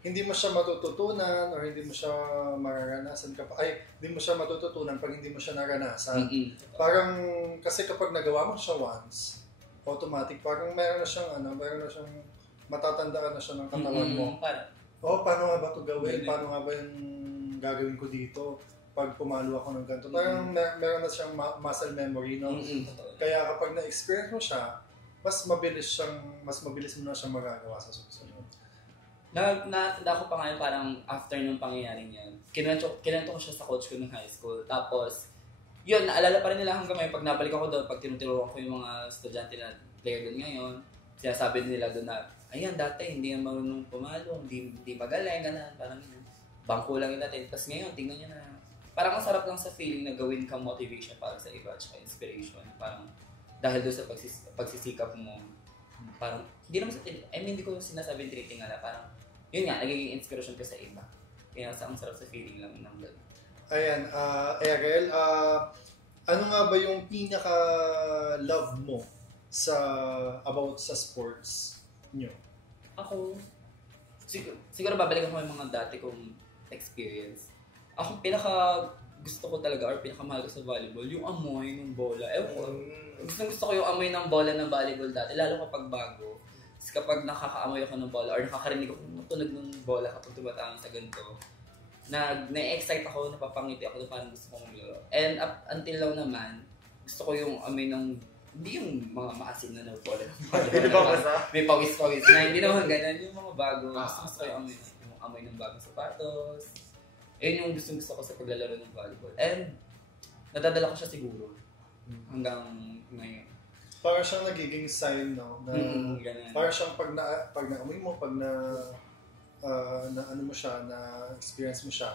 hindi mo siya matututunan or hindi mo siya mararanasan hindi mo siya matututunan pag hindi mo siya naranasan. Parang kasi kapag nagawa mo siya once, automatic parang meron na siyang matatandaan na siya ng katawan mo. Paano nga ba 'to gawin? Paano nga ba yung gagawin ko dito pag pumalo ako ng ganito? Parang meron na siyang muscle memory, no? Kaya kapag na-experience mo siya, mas mabilis mo na siyang magagawa sa susunod. Natanda ko pa ngayon parang after nung pangyayari niyan, kinento ko siya sa coach ko ng high school. Tapos, yun, naalala pa rin nila hanggang ngayon pag nabalik ako doon, pag tinuturuan ko yung mga estudyante na player doon ngayon, sinasabi nila doon na, ayan, dati hindi yan marunong pumalo, hindi magaling, ganun, parang bangko lang yung dati. Tapos ngayon, tingnan niya na, parang ang sarap lang sa feeling na gawin kang motivation para sa iba, at inspiration. Parang, dahil doon sa pagsisikap mo, parang, hindi ko sinasabing tinitingala, parang, yun nga, nagiging inspiration ko sa iba. Kaya ang sarap sa feeling lang ng gano'n. Ayan, Erel, ano nga ba yung pinaka-love mo about sa sports nyo? Ako, siguro babalik ako yung mga dati kong experience. Ako, gusto ko talaga or pinakamahal ko sa volleyball, yung amoy ng bola. Gusto ko yung amoy ng bola ng volleyball dati, lalo kapag bago. Kapag nakakaamoy ako ng bola or nakakarinig ako ng tunog ng bola kapag tumatama sa ganito, na-excite ako, napapangiti ako na parang gusto kong maglaro. And up until now naman, gusto ko yung amoy ng, hindi yung mga maasim na bola. May pawis-pawis na, hindi naman ganyan, yung mga bago. Gusto ko yung amoy ng bagong sapatos. Yun yung gusto ko sa paglalaro ng volleyball. And nadadala ko siya siguro hanggang ngayon. Para siyang nagiging sign, no? Na, para siyang pag naamoy mo, pag ano mo siya, na experience mo siya,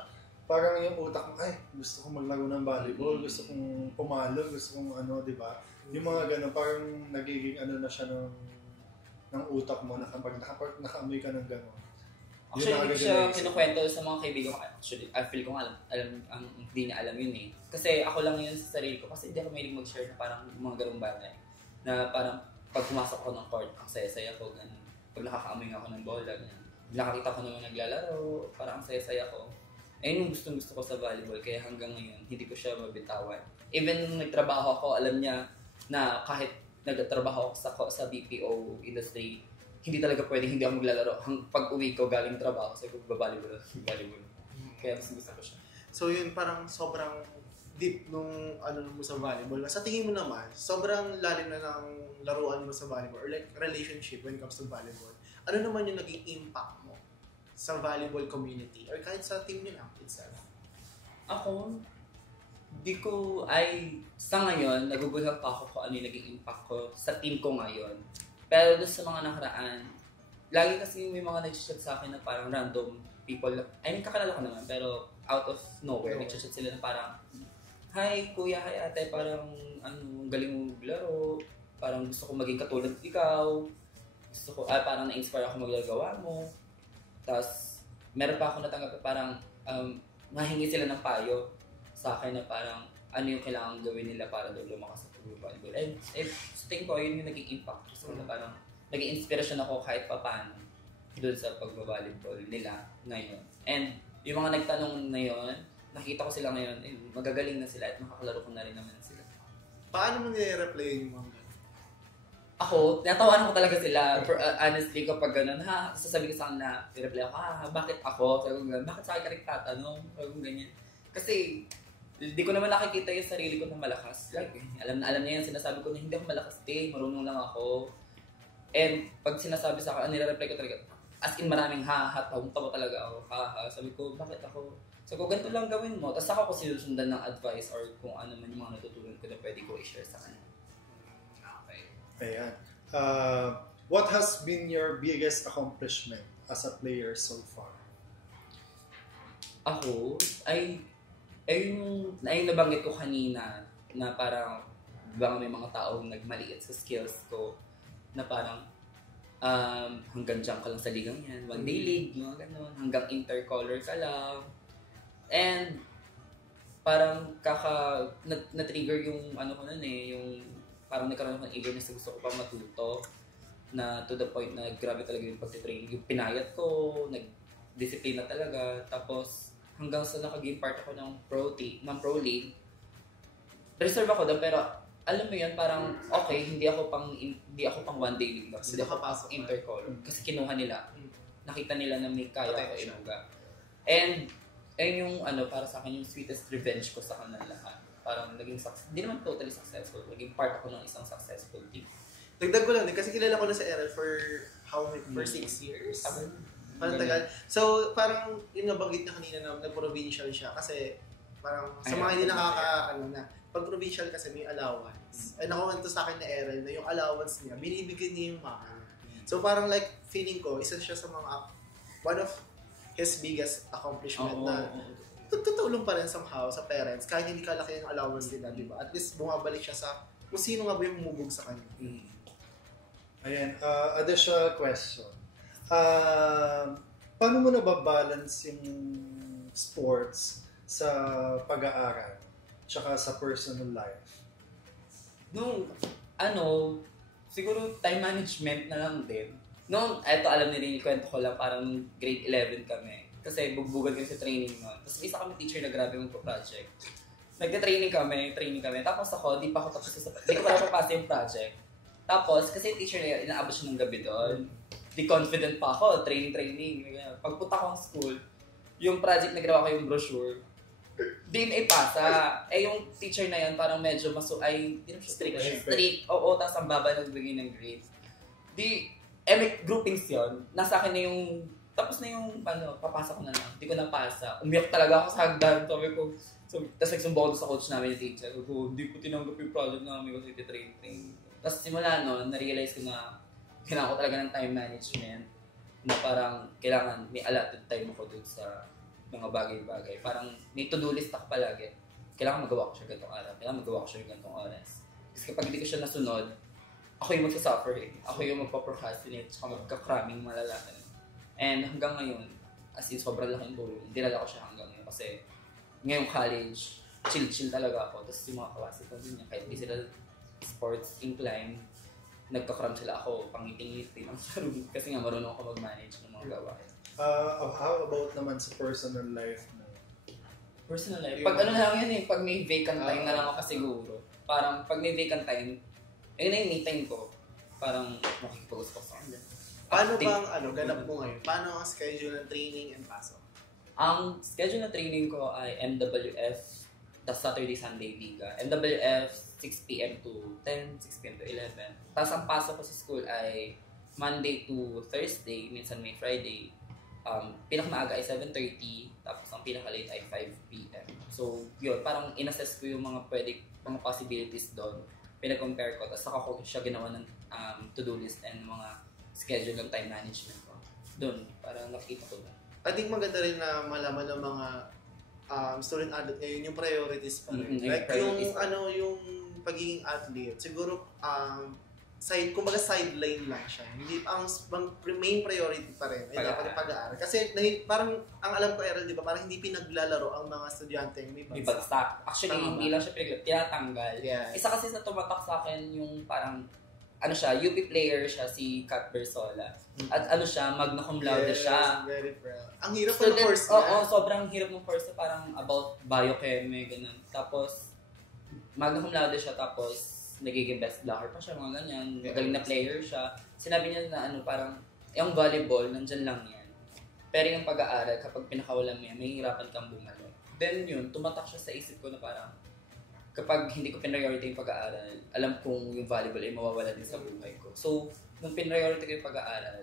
parang yung utak mo, ay, gusto kong maglaro ng volleyball, gusto kong pumalo, gusto kong di ba? Yung mga gano'n, parang nagiging na siya ng utak mo, na kapag nakaamoy ka ng gano'n. Actually, hindi ko siya kinukwento sa mga kaibigan ko. Actually, I feel ko alam hindi niya alam yun eh. Kasi ako lang yun sa sarili ko, kasi hindi ako mahilig mag-share na parang mga ganung bagay. Na parang pag pumasok ako ng court, ang saya-saya ko, ganun. Pag nakakaamoy ako ng bola, ganun. Nakakita ko naman naglalaro, parang ang saya-saya ko. Ayun yung gustong-gusto ko sa volleyball, kaya hanggang ngayon, hindi ko siya mabitawan. Even nung nagtrabaho ako, alam niya na kahit nagtrabaho ako sa BPO industry, hindi talaga pwedeng hindi ako maglalaro. Pag uwi ko galing trabaho, sabi ko, volleyball. Kaya gusto ko siya. So yun, parang sobrang deep nung mo sa volleyball. Sa tingin mo naman, sobrang lalim na ng laruan mo sa volleyball or like relationship when it comes to volleyball. Ano naman yung naging impact mo sa volleyball community or kahit sa team nyo lang itself? Ako, sa ngayon, nagugulat pa ako kung ano yung naging impact ko sa team ko ngayon. Pero doon sa mga nakaraan, lagi kasi may mga nag-chat sa akin na parang random people. Kakalala ko naman, pero out of nowhere, nag-chat sila na parang, hi kuya, hi ate, parang galing mo maglaro, parang gusto ko maging katulad ikaw, gusto ko, parang na-inspire ako maglagawa mo. Tapos, meron pa ako natanggap na parang mahingi sila ng payo sa akin na parang ano yung kailangan gawin nila para doon lumakas sa pag-volleyball. And sa tingin ko, yun yung naging impact. So, parang naging inspiration ako kahit pa paano doon sa pag-volleyball nila ngayon. And yung mga nagtanong na yun, nakita ko sila ngayon, magagaling na sila at makakalaro ko na rin naman sila. Paano mo nire-replay yung mga gano'n? Ako, natawanan ko talaga sila. Honestly, kapag gano'n, sasabihin ko sa kanila, i-reply ako, bakit ako? Sabi ko gano'n, bakit sa akin ka nagtatanong? Sabi ko ganyan. Kasi, hindi ko naman nakikita yung sarili ko na malakas. Like, alam niya yan, sinasabi ko na hindi ako malakas, marunong lang ako. And pag sinasabi sa akin, nire-reply ko talaga, as in maraming ha-ha, tawa talaga ako, ha-ha. Sabi ko, bakit ako? So kung ganito lang gawin mo, tapos ako sinusundan ng advice or kung ano man yung mga natutunan ko na pwede ko i-share sa kanya. Okay. Ayan. What has been your biggest accomplishment as a player so far? Ako, ay yung nabanggit ko kanina na parang baka may mga taong nagmaliit sa skills ko na parang hanggang dyan ka lang sa ligang yan, one day league, mga ganun, hanggang intercolor ka lang. And parang na-trigger yung ano ko nun yung parang nagkaroon ng eagerness na gusto ko pa matuto na to the point na grabe talaga yung pagtitraining. Yung pinayat ko, nag-discipline na talaga, tapos hanggang sa nakagame part ako ng pro league. Reserve ako doon pero alam mo yun, parang okay, hindi ako pang one day league. Hindi ako pang intercolor. Kasi kinuha nila. Nakita nila na may kaya ako inuga. And ayun yung para sa akin yung sweetest revenge ko sa kanila lahat. Parang naging hindi naman totally successful. Naging part ako ng isang successful team. Dagdag ko lang kasi kilala ko na sa Errol for 6 years. Parang tagal. So, parang yung nabanggit na kanina na nag-provincial siya kasi parang sa mga hindi pag provincial kasi may allowance. Ay nakuwento sa akin na Errol na yung allowance niya, binibigyan niya yung mama. So parang like feeling ko, isa siya sa mga one of his biggest accomplishment na tutulong pa rin somehow sa parents kahit hindi kalaki yung allowance nila, di ba? At least bumabalik siya sa kung sino nga ba yung mumubog sa kanya. Ayan, additional question. Paano mo nababalance yung sports sa pag-aaral tsaka sa personal life? Siguro time management na lang din. Alam niyo rin, kwento ko lang, parang grade 11 kami. Kasi bugbugan kami sa training nun. Tapos isa kami teacher na grabe magpo-project. Nagka-training kami. Tapos ako, di ko pa napapasa yung project. Tapos, kasi yung teacher na yun, inaabot siya ng gabi doon. Di confident pa ako, training. Pagpunta ko ng school, yung project na ginawa ko yung brochure, di na ipasa. Yung teacher na yan, parang medyo strict. Oo, tapos ang baba nagbigay ng grade. May groupings yun. Nasa akin na yung, tapos na yung, papasa ko na lang. Di ko napasa. Umiyak talaga ako sa hagdan. Sabi ko, tapos nagsumbo ko sa coach namin yung teacher. Sabi ko, hindi ko tinanggap yung project namin kasi iti-train. Tapos simula nun, na-realize ko na kailangan ko talaga ng time management na parang kailangan may allotted time ako dun sa mga bagay-bagay. Parang may to-do list ako palagi. Kailangan magawa ko siya ganitong araw. Kailangan magawa ko siya ganitong oras. Kasi kapag hindi ko siya nasunod, ako yung magsasuffer Ako yung magpa-procrastinate tsaka magka-cramming malalaman. And hanggang ngayon, as in sobrang laking tulong. Dinala ko siya hanggang ngayon kasi ngayong college, chill talaga ako. Tapos yung mga kaklase ko din niya, kahit hindi sila sports inclined, nagka-cram sila ako, pangiting-ngiti ng room kasi nga marunong ako mag-manage ng mga gawain. How about naman sa personal life mo? Personal life? Pag ano lang yan pag may vacant time na lang ako siguro. Parang pag may vacant time, yun na yung me time ko. Parang makikipag-usap sa kanila. Paano bang ganap mo ngayon? Paano ang schedule ng training and pasok? Ang schedule ng training ko ay MWF, the Saturday, Sunday Liga. MWF, 6 p.m. to 10, 6 p.m. to 11. Tapos ang pasok ko sa school ay Monday to Thursday, minsan may Friday. Pinakamaaga ay 7:30, tapos ang pinaka-late ay 5 p.m. So, yun, parang in-assess ko yung mga possibilities doon. Pinag-compare ko, tapos saka ko siya ginawa ng to-do list and mga schedule ng time management ko. Doon, parang nakita ko doon. I think maganda rin na malaman ng mga student athlete ngayon yung priorities pa rin. Like yung pagiging athlete, siguro kumbaga sideline lang siya. Hindi ang main priority pa rin ay dapat yung pag-aaral. Kasi parang ang alam ko Errol, di ba, parang hindi pinaglalaro ang mga estudyante may bagsak. Actually, hindi lang siya tinatanggal. Yes. Isa kasi sa tumatak sa akin yung parang UP player siya, si Kat Bersola. At magna cum laude siya. Very proud. Ang hirap ng course niya. Oo, sobrang hirap ng course niya. Parang about biochem, ganun. Tapos, magna cum laude siya, tapos nagiging best blocker pa siya, mga ganyan. Magaling na player siya. Sinabi niya na parang, yung volleyball, nandyan lang yan. Pero yung pag-aaral, kapag pinakawalan mo yan, may hirapan kang bumalik. Then yun, tumatak siya sa isip ko na parang, kapag hindi ko priority yung pag-aaral, alam kong yung volleyball ay mawawala din sa buhay ko. So, nung pinriority ko yung pag-aaral,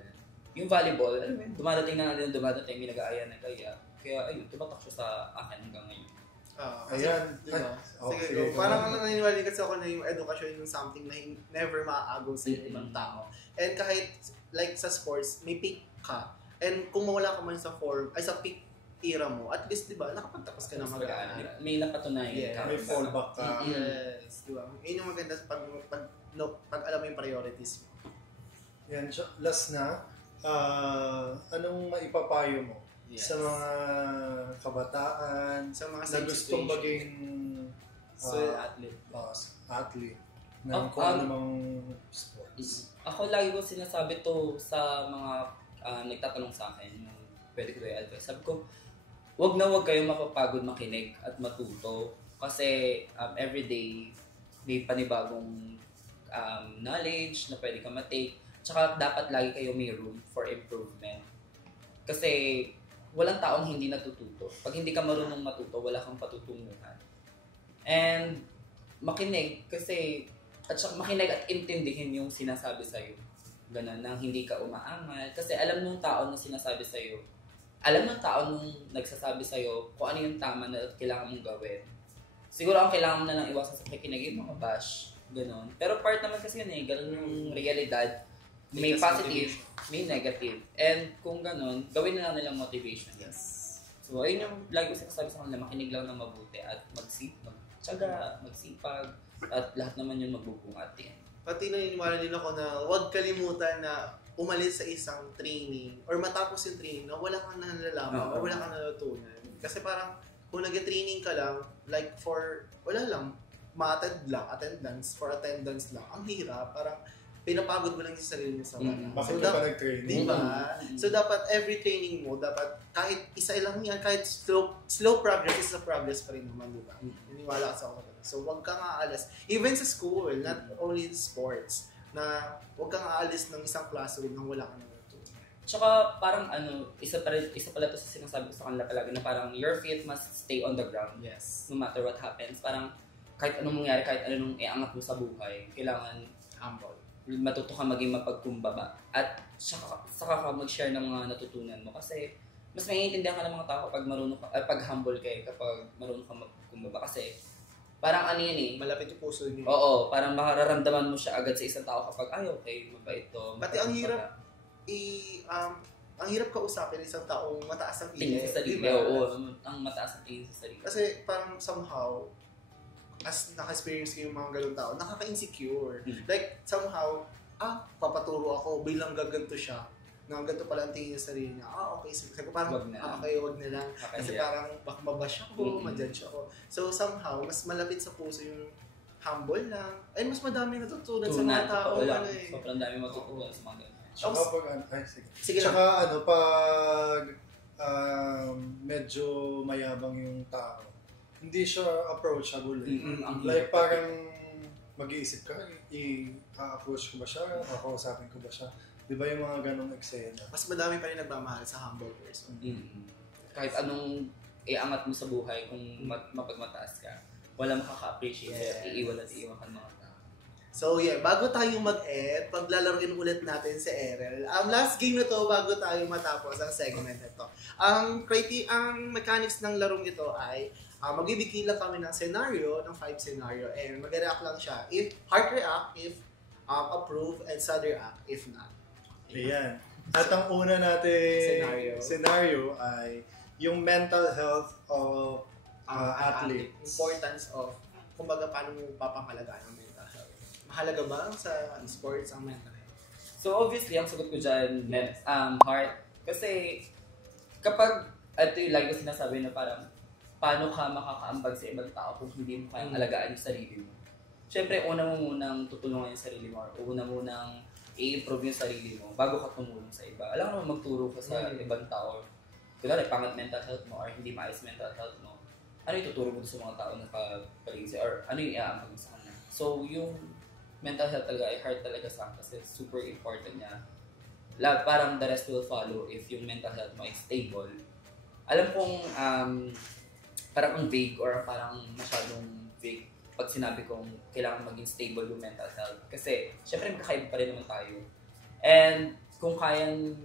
yung volleyball, alam mo yun, dumadating na din, may nag-aaya na kaya ayun, tumatak siya sa akin hanggang ngayon. Ayan. Diba? Oh, Sige, sige, go. Parang naniniwala kasi ako na yung edukasyon yung something na never maaagaw sa ibang tao. And kahit like sa sports, may peak ka. And kung mawala ka man sa sa peak era mo, at least, di ba, nakapagtapos ka na mag-aaral. May napatunayan ka. May fallback ka. Yes, di ba? Yun yung maganda pag alam mo yung priorities mo. Yan, last na. Anong maipapayo mo sa mga kabataan, Sa mga na gustong maging Athlete. athlete ng kung anumang sports? Ako lagi ko sinasabi to sa mga nagtatanong sa akin, yung pwede ko i-advise. Sabi ko, wag kayong mapapagod makinig at matuto kasi everyday may panibagong knowledge na pwede ka matake. Tsaka dapat lagi kayo may room for improvement. Kasi walang taong hindi natututo. Pag hindi ka marunong matuto, wala kang patutunguhan. And makinig kasi makinig at intindihin yung sinasabi sa'yo. Ganun, nang hindi ka umaangal. Kasi alam nung tao na sinasabi sa'yo, alam ng tao nung nagsasabi sa'yo kung ano yung tama na kailangan mong gawin. Siguro ang kailangan mo na lang iwasan sa pakikinig yung mga bash. Ganun. Pero part naman kasi yun ganun yung realidad. May positive, may negative. And kung ganun, gawin na lang nilang motivation. Yes. So, ayun yung lagi ko sinasabi sa kanila, makinig lang ng mabuti at magsipag, at lahat naman yun magbubungat yan. Pati naniniwala din ako na huwag kalimutan na umalis sa isang training or matapos yung training na wala kang nalalaman or wala kang natutunan. Kasi parang kung nag-training ka lang, like wala lang, attendance lang, ang hirap, parang pinapagod mo lang yung sarili mo sa wala. Bakit ka pa nag-training? Diba? So, dapat every training mo, dapat kahit isa lang yan, kahit slow progress is a progress pa rin naman, diba? Niniwala ka sa ako. So, huwag kang aalis. Even sa school, not only in sports, na huwag kang aalis ng isang classroom nang wala kang natutunan. Tsaka parang isa pala to sa sinasabi ko sa kanila palagi na parang your feet must stay on the ground. Yes. No matter what happens. Parang kahit anong mangyari, kahit anong iangat mo sa buhay, kailangan humble. Matuto ka maging mapagkumbaba at saka ka mag-share ng mga natutunan mo kasi mas maiintindihan ka ng mga tao kapag marunong ka, pag humble ka kapag marunong ka magkumbaba kasi parang yan Malapit yung puso niyo. Oo, parang makararamdaman mo siya agad sa isang tao kapag okay, mabait to. Pati ang hirap ang hirap kausapin ng isang taong mataas ang tingin sa sarili. Diba? Oo, ang mataas ang tingin sa sarili. Kasi parang somehow as naka-experience ko yung mga ganun tao, nakaka-insecure. Like, somehow, papaturo ako bilang gaganto siya. Na ganito pala ang tingin niya sa sarili niya. Okay. Sabi ko parang, wag na lang. Kasi parang, baka mabash ako, ma-judge ako. So, somehow, mas malapit sa puso yung humble lang. Ay, mas madami natutunan sa mga tao. Sobrang dami matutunan sa mga ganun. Tsaka pag medyo mayabang yung tao, hindi siya approachable. Like parang mag-iisip ka, i-approach ko ba siya, kakausapin ko ba siya. Di ba yung mga ganong eksena? Mas madami pa rin nagmamahal sa humble person. Kahit anong iangat mo sa buhay, kung mapagmataas ka, wala makaka-appreciate. Iiwan ka ng mga tao. So bago tayo mag-end, paglalaroin ulit natin si Errol. Last game na to bago tayo matapos ang segment na to. Ang mechanics ng larong ito ay magbibigay lang kami ng scenario, ng 5 scenario, and mag-react lang siya. If heart react, if approve, and sad react, if not. Ayan. At ang una natin scenario ay yung mental health of athlete. Importance of, kumbaga, paano mo papangalagaan ang mental health. Mahalaga ba sa sports ang mental health? So obviously, ang sagot ko dyan, heart. Kasi kapag, ito yung lagi ko sinasabi na parang, paano ka makakaambag sa ibang tao kung hindi mo kayang alagaan yung sarili mo. Siyempre, una mo munang tutulungan yung sarili mo or una mo munang i-improve yung sarili mo bago ka tumulong sa iba. Alam mo, magturo ka sa ibang tao. Kunwari, pangat mental health mo or hindi maayos mental health mo. Ano yung tuturo mo sa mga tao na kapaligid sa'yo or ano yung iaambag mo sa kanila. So, yung mental health talaga ay hard talaga sa akin kasi super important niya. Parang the rest will follow if yung mental health mo is stable. Alam kong parang ang vague or parang masyadong vague pag sinabi kong kailangan maging stable yung mental health. Kasi, syempre, magkakaiba pa rin naman tayo. And kung kayang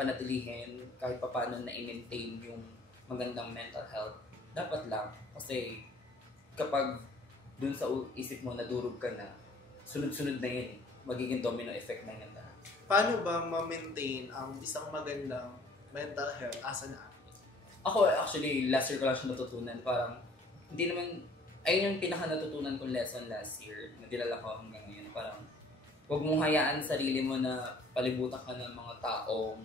panatilihin, kahit pa paano na i-maintain yung magandang mental health, dapat lang. Kasi kapag dun sa isip mo nadurog ka na, sunod-sunod na yun. Magiging domino effect na yun. Paano ba ma-maintain ang isang magandang mental health as an athlete? Ako, actually, last year ko lang siya natutunan. Parang, hindi naman, ayun yung pinaka-natutunan kong lesson last year na dinala ko hanggang ngayon. Parang, huwag mong hayaan sarili mo na palibutan ka ng mga taong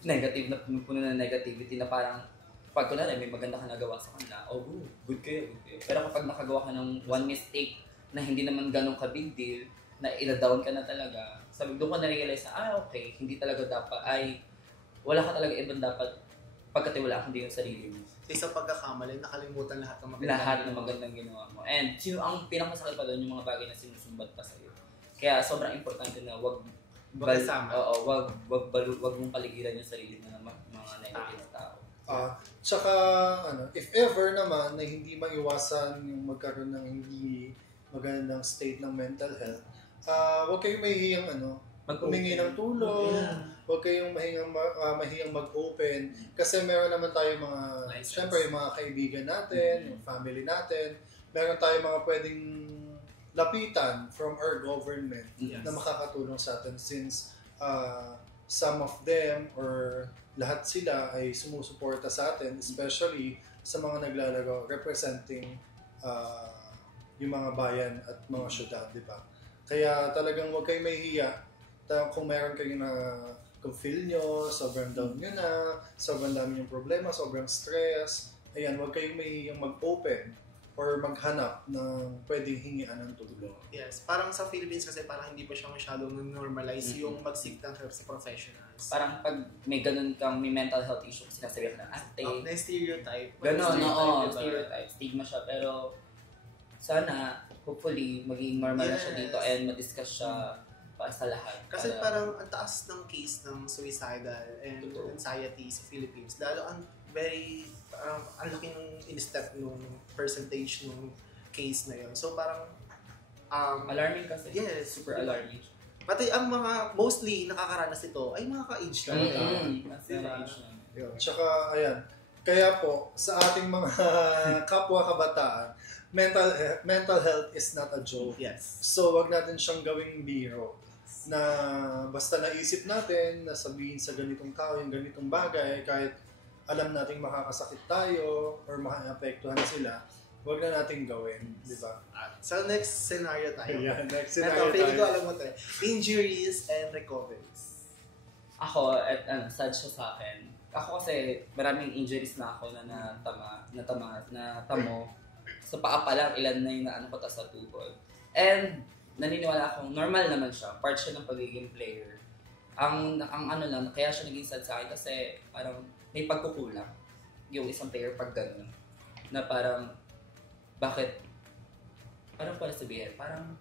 negative na puno ng negativity na parang, pag kunwari may maganda ka nagawa sa kanila, good kayo. Pero kapag nakagawa ka ng one mistake na hindi naman ganun ka big deal, na ila-down ka na talaga, sabi doon ka na-realize na, okay, hindi talaga dapat, wala ka talaga ibang dapat pagkatiwalaan kundi yung sarili mo. So isang pagkakamali, nakalimutan lahat ng magandang ginawa mo. And ang pinakamasakit pa doon yung mga bagay na sinusumbat pa sa'yo. Kaya sobrang importante na wag mong paligiran yung sarili mo ng mga negative na tao. Tsaka, if ever naman na hindi maiwasan yung magkaroon ng hindi magandang state ng mental health, huwag kayong mahihiyang humingi ng tulong, huwag kayong mahihiyang mag-open, kasi meron naman tayo syempre yung mga kaibigan natin, yung family natin, meron tayo mga pwedeng lapitan from our government na makakatulong sa atin since some of them or lahat sila ay sumusuporta sa atin, especially sa mga naglalaro representing yung mga bayan at mga syudad, di ba? Kaya talagang huwag kayong mahihiya kung meron kayo kung feel nyo, sobrang down nyo na, sobrang dami yung problema, sobrang stress, ayan, huwag kayong mahihiyang mag-open or maghanap ng pwedeng hingian ng tulong. Yes, parang sa Philippines kasi parang hindi pa siya masyadong normalize yung mag-seek ng help sa professionals. Parang pag may ganun kang may mental health issue, sinasabi ka ng ate. Na stereotype. Ganun, stereotype. Stigma siya, pero sana, hopefully, maging normal na siya dito and ma-discuss siya pa sa lahat. Kasi parang ang taas ng case ng suicidal and anxiety sa Philippines. Lalo ang ang laki ng in-step nung percentage nung case na yun. So parang alarming kasi. Yes. Super alarming. Pati ang mga mostly nakakaranas ito ay mga ka-age na. Tsaka, ayan, kaya po, sa ating mga kapwa kabataan, mental health is not a joke. Yes. So, wag natin siyang gawing biro na basta naisip natin na sabihin sa ganitong tao yung ganitong bagay, kahit alam nating makakasakit tayo or makaapektuhan sila, wag na nating gawin, di ba? So, next scenario tayo. Yeah, next scenario feeling ko tayo. alam mo tayo. Injuries and recoveries. Ako, sad siya sa akin. Ako kasi maraming injuries na ako na natamo. Sa paa pa lang, ilan na yung naano ko sa tuhod. And naniniwala akong normal naman siya. Part siya ng pagiging player. Ang kaya siya naging sad sa akin kasi parang may pagkukulang yung isang player pag gano'n. Na parang, bakit? Parang pala sabihin, parang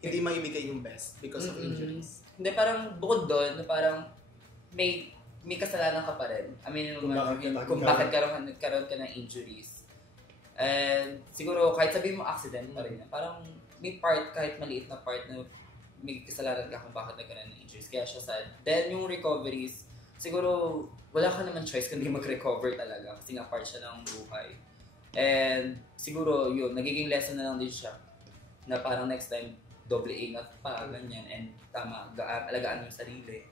hindi maibigay yung best because of injuries. Hindi, parang bukod doon, na parang may kasalanan ka pa rin. I mean, kung bakit karoon ka ng injuries. And siguro, kahit sabihin mo accident pa rin, parang may part, kahit maliit na part na may kasalanan ka kung bakit nagkaroon ng injuries. Kaya siya sad. Then, yung recoveries, siguro, wala ka naman choice kundi mag-recover talaga kasi nga part siya ng buhay. And siguro, yun, nagiging lesson na lang din siya na parang next time, doble ingat pa, ganyan. And tama, alagaan yung sarili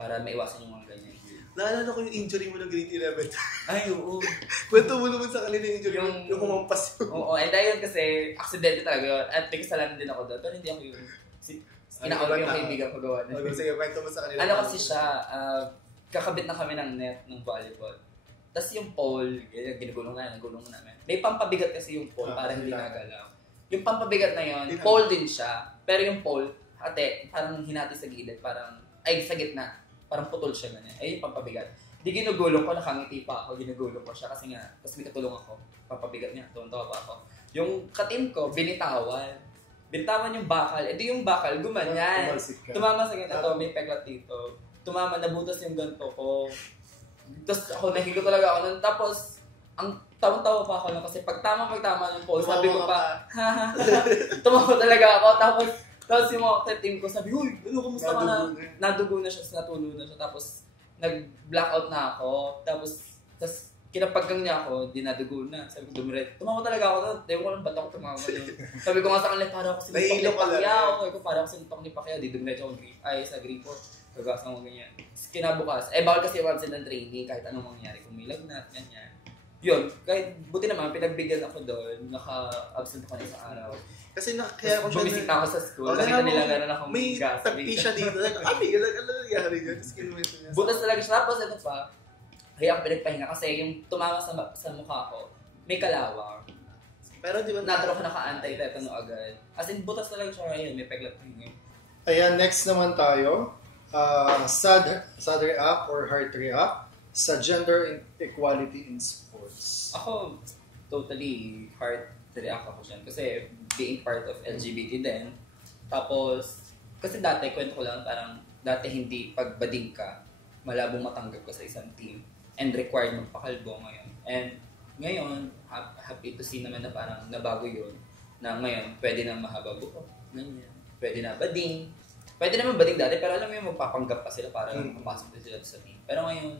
para maiwasan yung mga ganyan. Naalala ko yung injury mo ng grade 11. Ay, oo. Kwento mo naman sa kanila yung injury yung humampas yun. Oo, and ayun kasi, aksidente talaga yun. At may kasalanan din ako doon. Pero hindi ako yung inaawag yung kaibigan ko gawa na. Sige, kwento mo sa kanila. Ano kasi siya, kakabit na kami ng net ng volleyball. Tapos yung pole, ginugulong namin. May pampabigat kasi yung pole para hindi nagalaw. Yung pampabigat na yun, pole din siya. Pero yung pole, parang hinati sa gilid, sa gitna. Parang putol siya ganyan. Ay, yung pampabigat. Di ginugulong ko, nakangiti pa ako, ginugulong ko siya kasi nga, tapos may katulong ako. Pampabigat niya, tuwan-tawa pa ako. Yung katim ko, binitawan. Binitawan yung bakal. Di yung bakal, gumanyan. Tumama sa ganito, may peklat dito. Tumama, nabutas yung ganto ko. Tapos ako, nahilo talaga ako nun. Tapos, ang tawang-tawa pa ako lang kasi pag tama ng pole, sabi ko pa, tumawa talaga ako. Tapos, Tapos yung mga team ko sabi, "Uy, ano, kumusta ka na?" Nadugo na siya, natulo na siya. Tapos nag-blackout na ako. Tapos kinapaggang niya ako, dinadugo na. Sabi ko, dumiret. Tumawa talaga ako doon. Ewan ko lang ba't ako tumawa doon. Sabi ko nga sa kanila, para ako sinuntok ni Pacquiao. Sabi ko, para ako sinuntok ni Pacquiao. Di dumiret ako sa gripo. Gagasan ko ganyan. Kinabukas. Bawal kasi absent ng training kahit anong mangyari. Kung may lagnat, ganyan. Yun, kahit buti naman, pinagbigyan ako doon. Naka-absent ako na isang araw. Kasi kaya ko siya... Bumisita ako sa school. Nakita nila gano'n akong may gas. May tagpi siya dito. Miguel, ano nangyari dyan? Tapos kinuwento niya. Butas talaga siya. Tapos ito pa, kaya ako pinagpahinga kasi yung tumama sa mukha ko, may kalawang. Pero di ba... Naturo ko naka-anti-tetano agad. As in, butas talaga siya ngayon. May peglat pahinga. Ayan, next naman tayo. Sad react or heart react sa gender equality in sports. Ako, totally heart react ako dyan. Kasi being part of LGBT din. Tapos, kasi dati, kwento ko lang, parang dati hindi pagbading ka, malabong matanggap ka sa isang team and required magpakalbo ngayon. And ngayon, happy to see naman na parang nabago yun. Na ngayon, pwede na mahaba buhok. Ganyan. Pwede na bading. Pwede naman bading dati, pero alam mo yung magpapanggap pa sila para mapasok na sila sa team. Pero ngayon,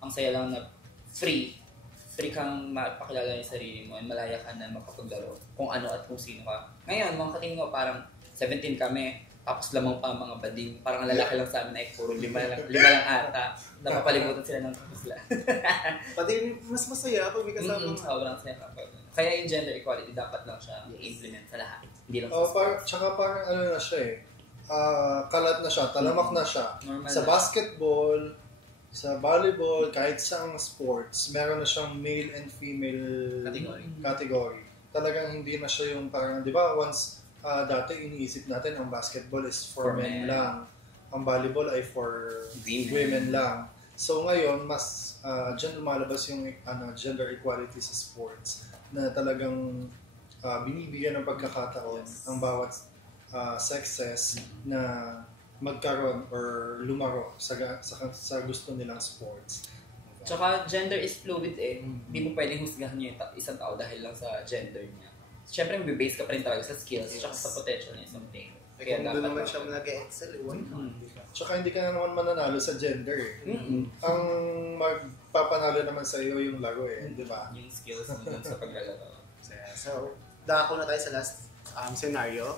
ang saya lang na free kang mapakilala yung sarili mo, malaya ka na makapaglaro kung ano at kung sino ka. Ngayon, mga katingin ko, parang 17 kami, tapos lamang pa mga bading, parang lalaki lang sa amin ay puro lima lang ata. Napapalimutan sila ng kapusla. Pati mas masaya pag may kasama. Sobrang saya kapag. Kaya yung gender equality dapat lang siya i-implement sa lahat. Hindi lang Tsaka parang ano na siya kalat na siya, talamak na siya. Normal sa na. Basketball, sa volleyball, kahit sa sports, meron na siyang male and female category. Talagang hindi na siya yung parang, di ba, once dati iniisip natin ang basketball is for men lang. Ang volleyball ay for women lang. So ngayon, mas dyan lumalabas yung gender equality sa sports na talagang binibigyan ng pagkakataon ang bawat sexes na magkaroon or lumaro sa gusto nilang sports. Tsaka gender is fluid Hindi mo pwedeng husgahan yung isang tao dahil lang sa gender niya. Siyempre, may-base ka pa rin talaga sa skills tsaka sa potential niya isang thing. Kaya kung doon naman siya nag-excel, Tsaka hindi ka na naman mananalo sa gender Ang magpapanalo naman sa iyo yung laro di ba? Yung skills mo dun sa paglalaro. So, dako na tayo sa last scenario.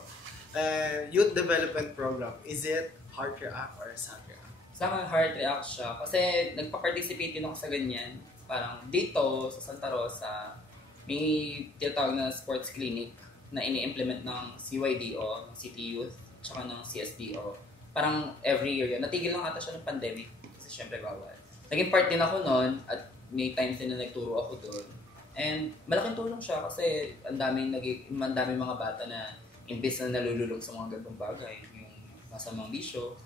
Youth Development Program, is it heart react or sad react? Sa akin, heart react siya. Kasi nagpa-participate din ako sa ganyan. Parang dito, sa Santa Rosa, may tinatawag na sports clinic na ini-implement ng CYDO, ng City Youth, tsaka ng CSDO. Parang every year yun. Natigil lang ata siya ng pandemic kasi syempre bawal. Naging part din ako noon at may times din na nagturo ako doon. And malaking tulong siya kasi ang daming mga bata na imbes na nalululog sa mga ganitong bagay, yung masamang bisyo,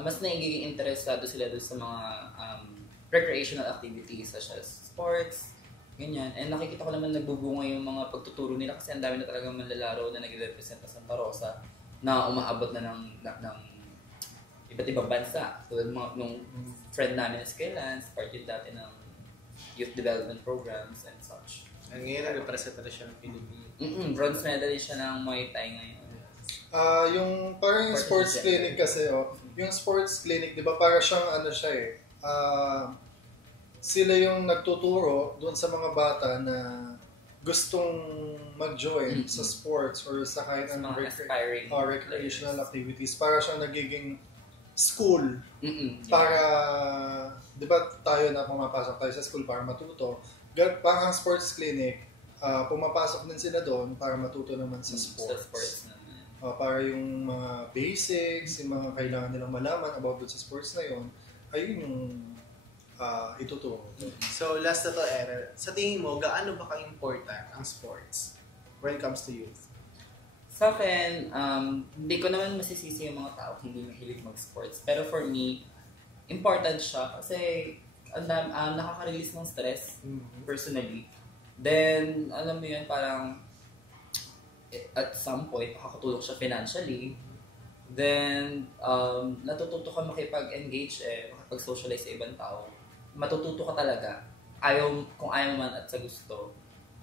mas nagiging interesado sila doon sa mga recreational activities such as sports, ganyan. And nakikita ko naman nagbubunga yung mga pagtuturo nila kasi ang dami na talagang manlalaro na nag-represent sa Santa Rosa na umaabot na ng iba't ibang bansa. Tulad nung friend namin na si Lance, part yun dati ng youth development programs and such. Ngayon, nag-represent na siya ng Pilipinas. Bronze medalist siya ng Muay Thai ngayon. Yung parang yung sports clinic kasi, yung sports clinic, di ba, para siyang sila yung nagtuturo doon sa mga bata na gustong mag-join sa sports or sa kahit anong recreational activities. Para siyang nagiging school para, di ba tayo na pumapasok tayo sa school para matuto, parang sports clinic, pumapasok din sila doon para matuto naman sa sports. Para yung mga basics, yung mga kailangan nilang malaman about doon sa sports na yun, ayun yung ituturo. So last na to, Errol, sa tingin mo, gaano ba ka-important ang sports when it comes to youth? Sa akin, hindi ko naman masisisi yung mga tao hindi mahilig mag-sports. Pero for me, important siya kasi nakaka-release ng stress personally. Then, alam mo yun, parang at some point, makakatulong siya financially. Then, natututo ka makipag-engage, makipag-socialize sa ibang tao. Matututo ka talaga. Kung ayaw man at sa gusto.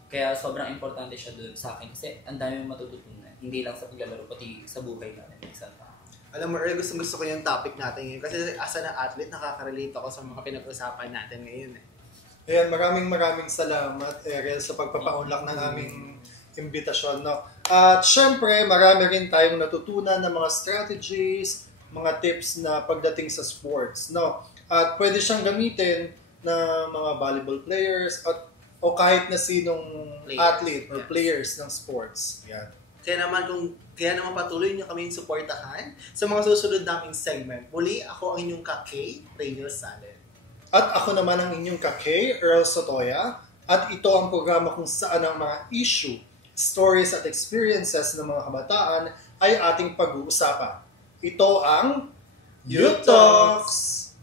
Kaya sobrang importante siya doon sa akin kasi ang dami mong matututunan. Hindi lang sa paglalaro, pati sa buhay natin. Alam mo, Earl, gusto ko yung topic natin ngayon. Kasi as an athlete, nakaka-relate ako sa mga pinag-usapan natin ngayon. Ayan, maraming salamat, Erel, sa pagpapaunlak ng aming imbitasyon. No? At syempre, marami rin tayong natutunan ng mga strategies, mga tips na pagdating sa sports. No? At pwede siyang gamitin ng mga volleyball players o kahit na sinong athlete or players ng sports. Yan. Kaya naman patuloy niyo kami suportahan sa mga susunod naming segment. Muli, ako ang inyong ka-K, Radio Salad. At ako naman ang inyong ka-K, Earl Sotoya. At ito ang programa kung saan ang mga issue, stories at experiences ng mga kabataan ay ating pag-uusapan. Ito ang Youth Talks!